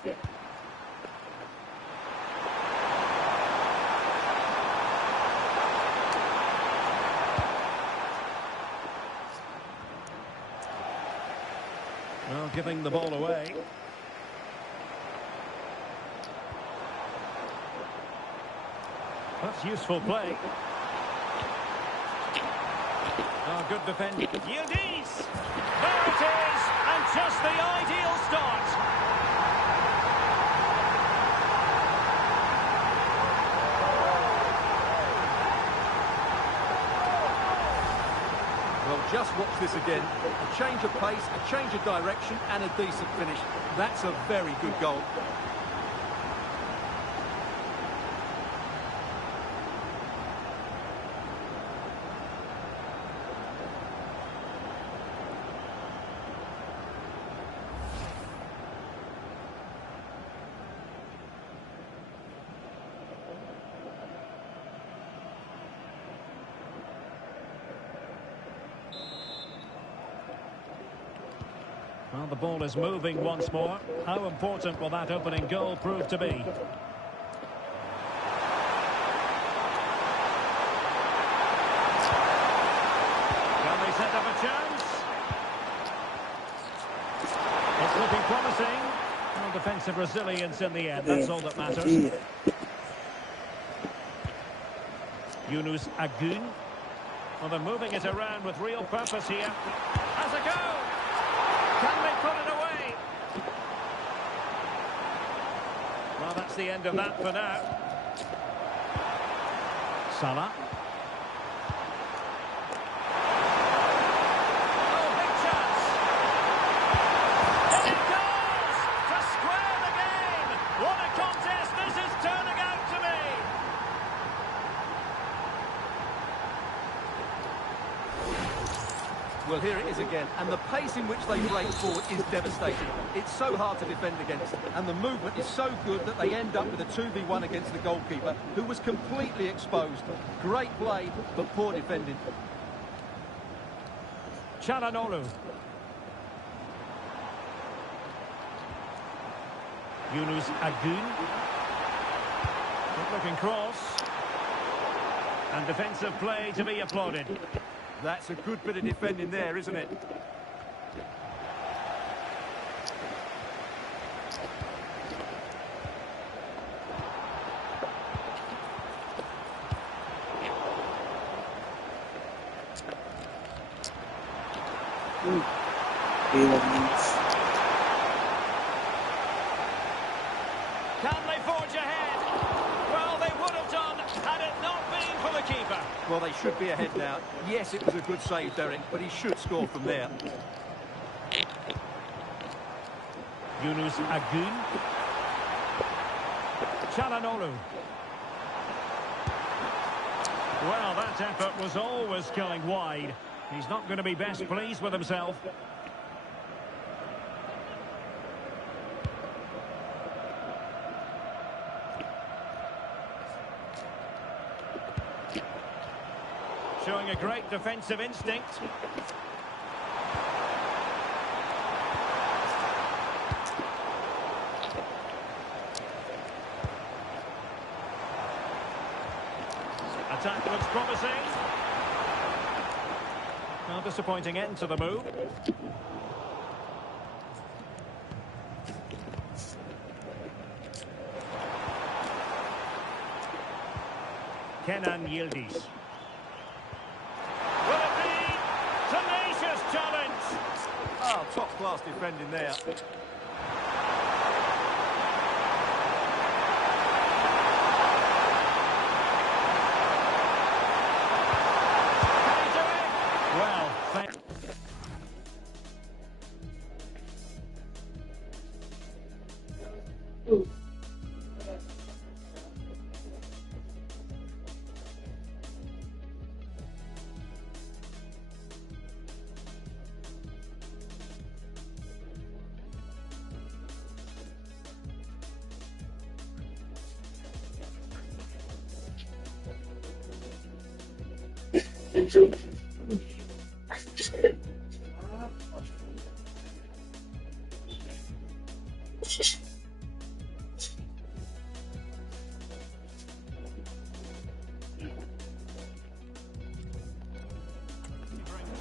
Well, giving the ball away. That's useful play. Oh, good defending. Yildiz! There it is! And just the ideal start. Well, just watch this again. A change of pace, a change of direction, and a decent finish. That's a very good goal. Well, the ball is moving once more. How important will that opening goal prove to be? Can they set up a chance? It's looking promising. Well, defensive resilience in the end, that's all that matters. Yunus Agun. Well, they're moving it around with real purpose here. Has a go! Can they put it away? Well, that's the end of that for now. Salah. Oh, big chance. And it goes to square the game. What a contest this is turning out to be. Well, here it is again. again, and the pace in which they break forward is devastating. It's so hard to defend against, and the movement is so good that they end up with a 2v1 against the goalkeeper, who was completely exposed. Great play, but poor defending. Çalhanoğlu. Yunus Agün. Good looking cross. And defensive play to be applauded. That's a good bit of defending there, isn't it? Can they forge ahead? Well, they would have done had it not been for the keeper. Well, they should be ahead now. Yes, it was a good save, Derek, but he should score from there. Yunus Agün. Çalhanoğlu. Well, that effort was always going wide. He's not going to be best pleased with himself. Showing a great defensive instinct. Attack looks promising. Well, disappointing end to the move. Kenan Yildiz. Will it be? Tenacious challenge. Oh, top-class defending there. Well,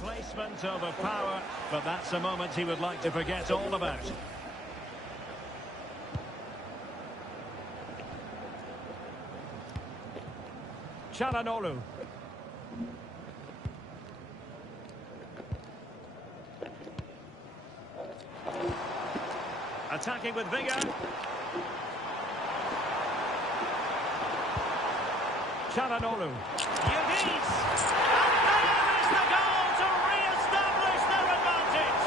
placement over power, but that's a moment he would like to forget all about. Çalhanoğlu. Attacking with vigour. Çalhanoğlu. Yildiz. And there is the goal to re-establish their advantage.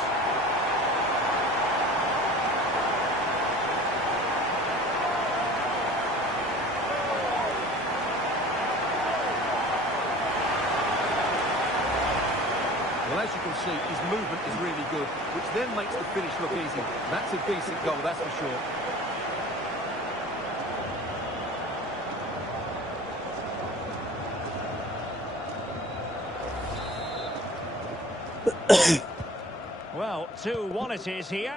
Well, as you can see, his movement is really good, which then makes the finish look easy. That's a decent goal, that's for sure. Well, 2-1 it is here.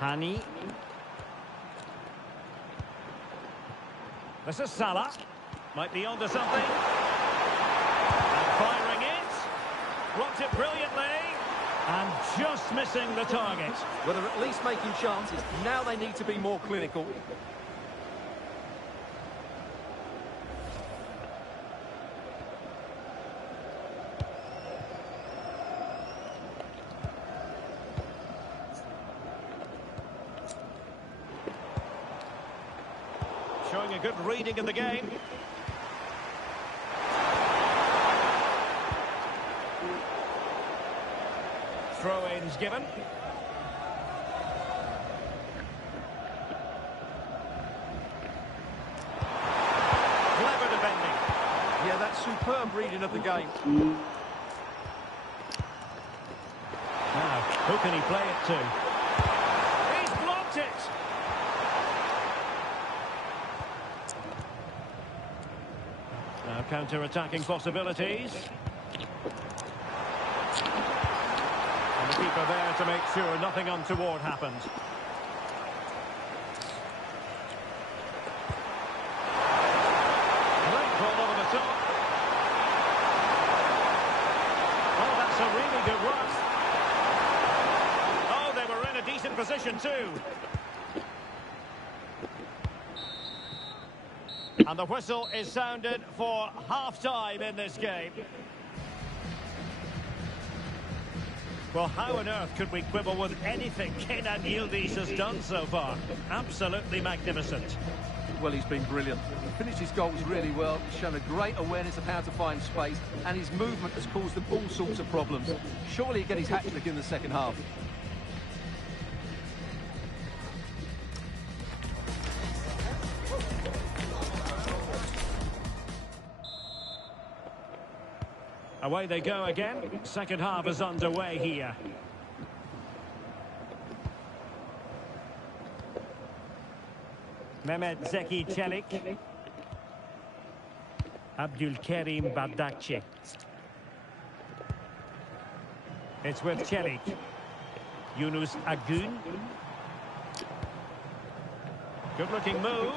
Hani. This is Salah. Might be onto something. And firing it. Blocked it brilliantly. And just missing the target. Well, they're at least making chances. Now they need to be more clinical. Showing a good reading of the game. Throw-ins given. Clever defending. Yeah, that's superb reading of the game. Who can he play it to? He's blocked it! Now counter-attacking possibilities. And the keeper there to make sure nothing untoward happens. Great ball over the top. Oh, that's a really good run. Oh, they were in a decent position too. And the whistle is sounded for half-time in this game. Well, how on earth could we quibble with anything Kenan Yildiz has done so far? Absolutely magnificent. Well, he's been brilliant. He finished his goals really well. He's shown a great awareness of how to find space, and his movement has caused them all sorts of problems. Surely he'll get his hat-trick in the second half. Away they go again. Second half is underway here. Mehmet Zeki Çelik. Abdülkerim Bardakçı. It's with Çelik. Yunus Agün. Good looking move.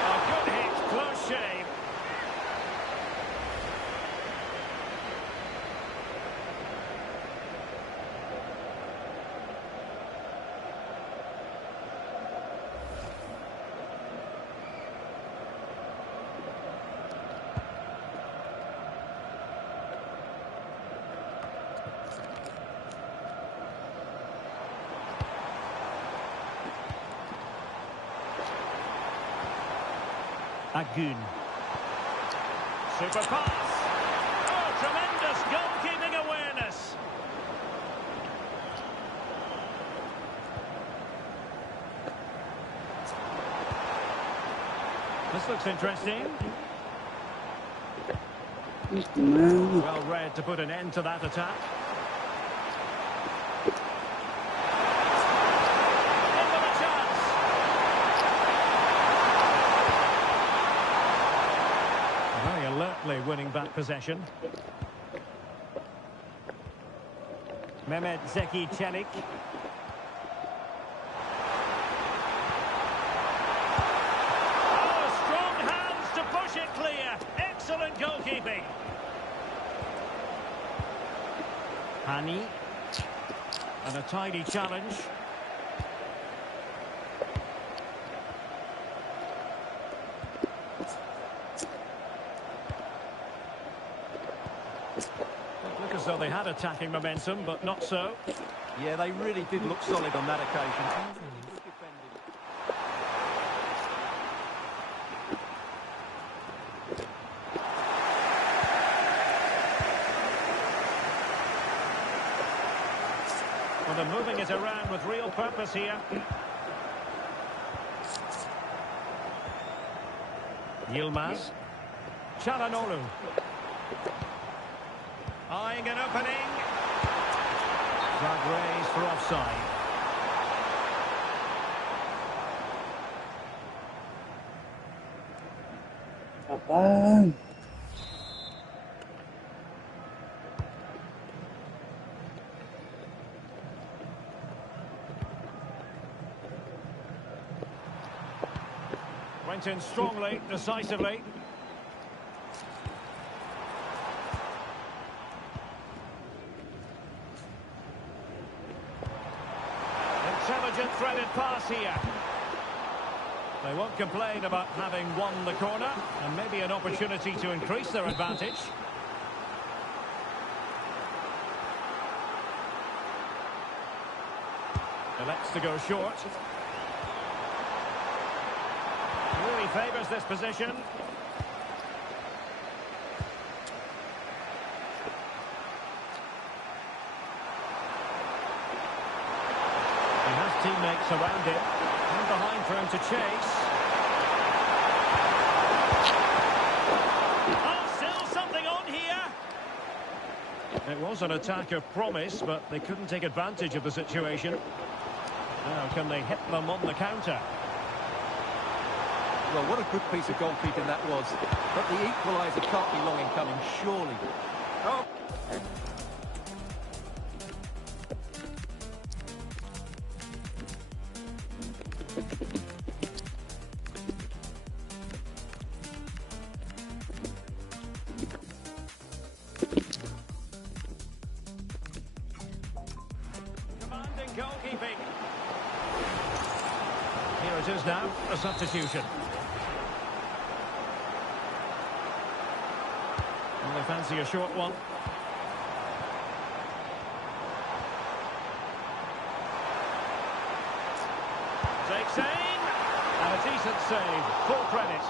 Oh, good hit, close shave. Agün. Super pass. Oh, tremendous goalkeeping awareness. This looks interesting. Well read to put an end to that attack. Winning back possession. Mehmet Zeki Çelik. Oh, strong hands to push it clear. Excellent goalkeeping. Hani. And a tidy challenge. So they had attacking momentum, but not so. Yeah, they really did look solid on that occasion. Well, they're moving it around with real purpose here. Yilmaz. Çalhanoğlu. Eyeing an opening. Flag raised for offside. Apaan? Went in strongly, decisively. Intelligent threaded pass here. They won't complain about having won the corner, and maybe an opportunity to increase their advantage. Elects to go short. Really favours this position. He has teammates around him and behind for him to chase. Oh, still something on here. It was an attack of promise, but they couldn't take advantage of the situation. Now, can they hit them on the counter? Well, what a good piece of goalkeeping that was. But the equaliser can't be long in coming, surely. Oh. Commanding goalkeeping. Here it is now, a substitution. Well, they fancy a short one. Takes aim, and a decent save. Full credit.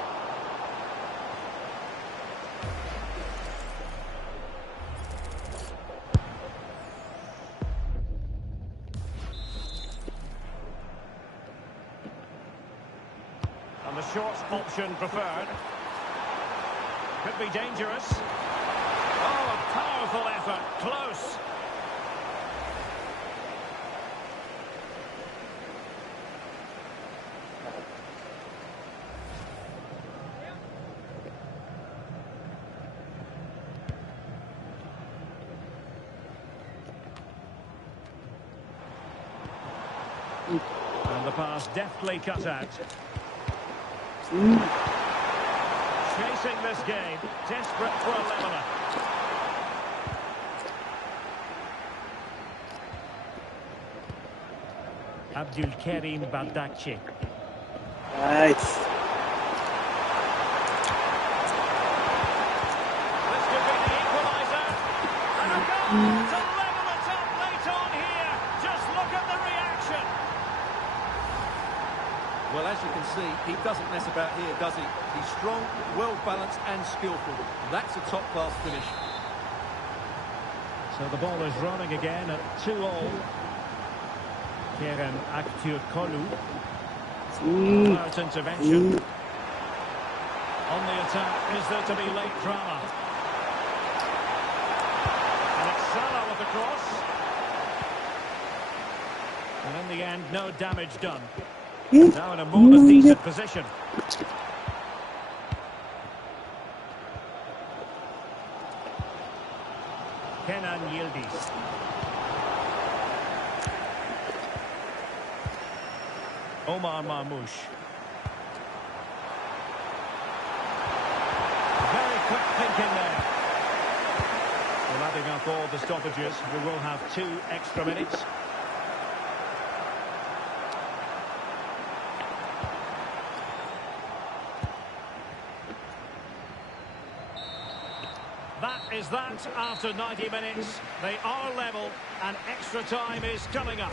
And the short option preferred. Could be dangerous. Oh, a powerful effort. Close. And the pass deftly cut out. Chasing this game, desperate for a leveller. Abdulkarim Bardakci. Nice. This could be the equaliser. And a goal to level it up late on here. Just look at the reaction. Well, as you can see, he doesn't mess about here, does he? He's strong, well-balanced and skillful. That's a top-class finish. So the ball is running again at 2-all. Kerem Aktürkoğlu. Smart intervention. On the attack, is there to be late drama? And it's Salah with the cross. And in the end, no damage done. Now in a more than decent position. Kenan Yildiz. Omar Marmoush. Very quick thinking there. Well, adding up all the stoppages, we will have 2 extra minutes. That is that after 90 minutes. They are level and extra time is coming up.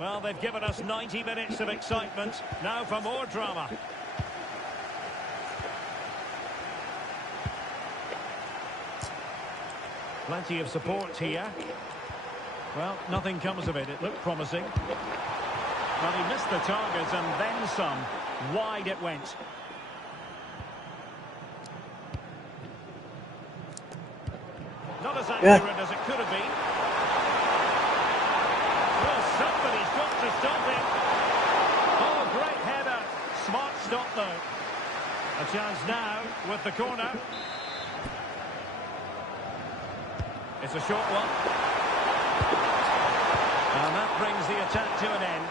Well, they've given us 90 minutes of excitement. Now for more drama. Plenty of support here. Well, nothing comes of it. It looked promising. Well, he missed the target and then some. Wide it went. Not as accurate as it could have been. Well, somebody's got to stop him. Oh, great header. Smart stop, though. A chance now with the corner. It's a short one. And that brings the attack to an end.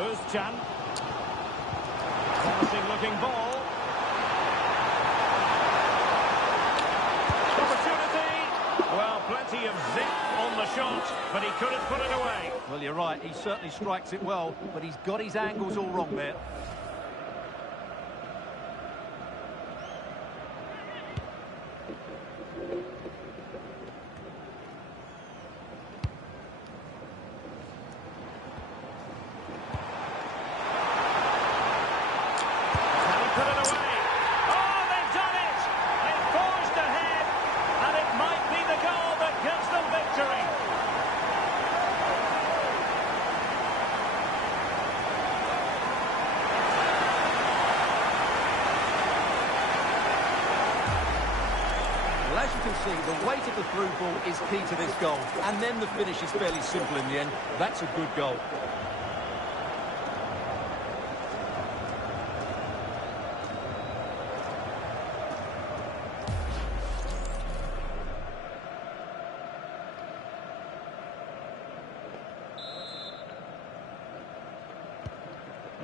Özcan. Promising looking ball. Opportunity. Well, plenty of zip on the shot, but he couldn't put it away. Well, you're right. He certainly strikes it well, but he's got his angles all wrong there. can see, the weight of the through ball is key to this goal. And then the finish is fairly simple in the end. That's a good goal.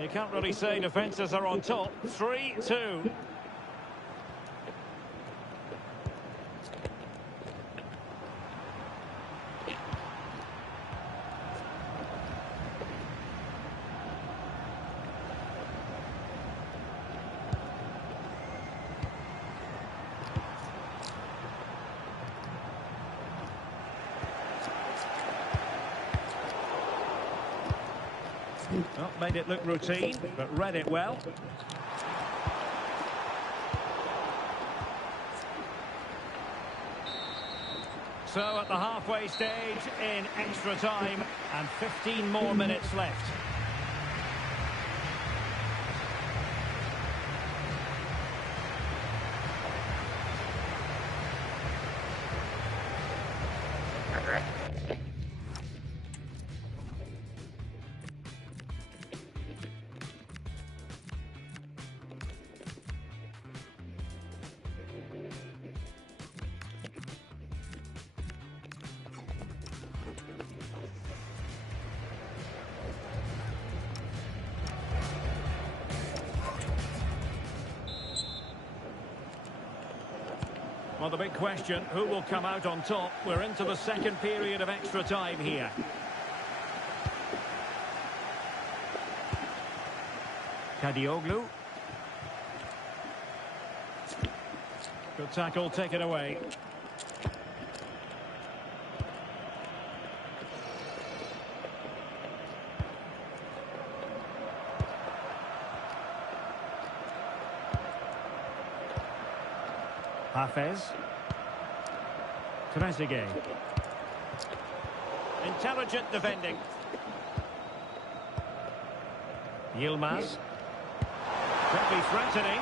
You can't really say defences are on top. 3-2. Well, made it look routine, but read it well. So at the halfway stage in extra time, and 15 more minutes left. Well, the big question, who will come out on top? We're into the second period of extra time here. Kadioglu. Good tackle, take it away. Hafez. Trezeguet. Intelligent defending. Yilmaz. Could be threatening.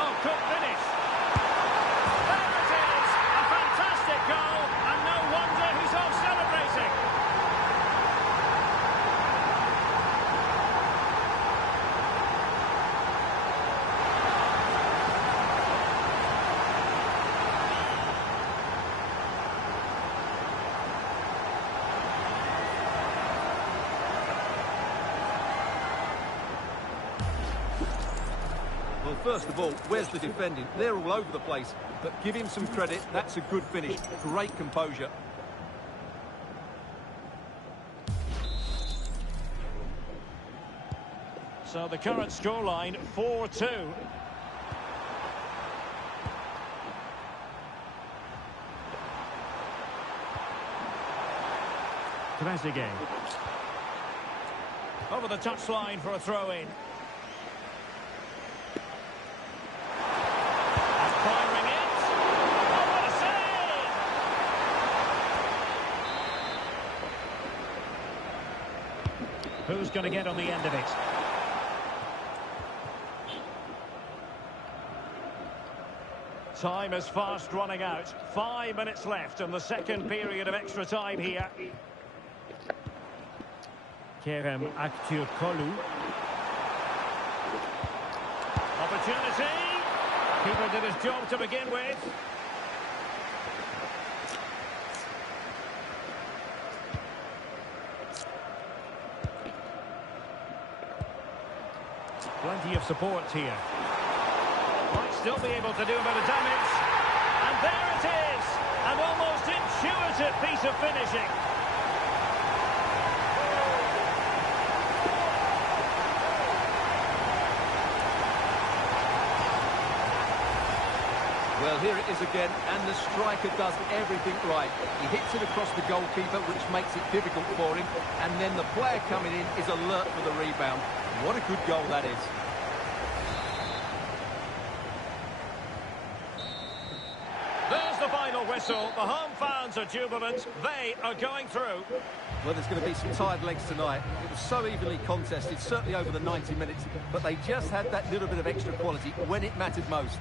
Oh, could finish. There it is! A fantastic goal, and no wonder he's off celebrating. Well, first of all, where's the defending? They're all over the place. But give him some credit. That's a good finish. Great composure. So the current scoreline, 4-2. Trezeguet. Over the touchline for a throw-in. Firing it. Oh, what a save! Who's going to get on the end of it? Time is fast running out. 5 minutes left in the second period of extra time here. Kerem Aktürkoğlu. Opportunity. Keeper did his job to begin with. Plenty of support here. Might still be able to do a bit of damage. And there it is! An almost intuitive piece of finishing. Well, here it is again, and the striker does everything right. He hits it across the goalkeeper, which makes it difficult for him, and then the player coming in is alert for the rebound. What a good goal that is. There's the final whistle. The home fans are jubilant. They are going through. Well, there's going to be some tired legs tonight. It was so evenly contested, certainly over the 90 minutes, but they just had that little bit of extra quality when it mattered most.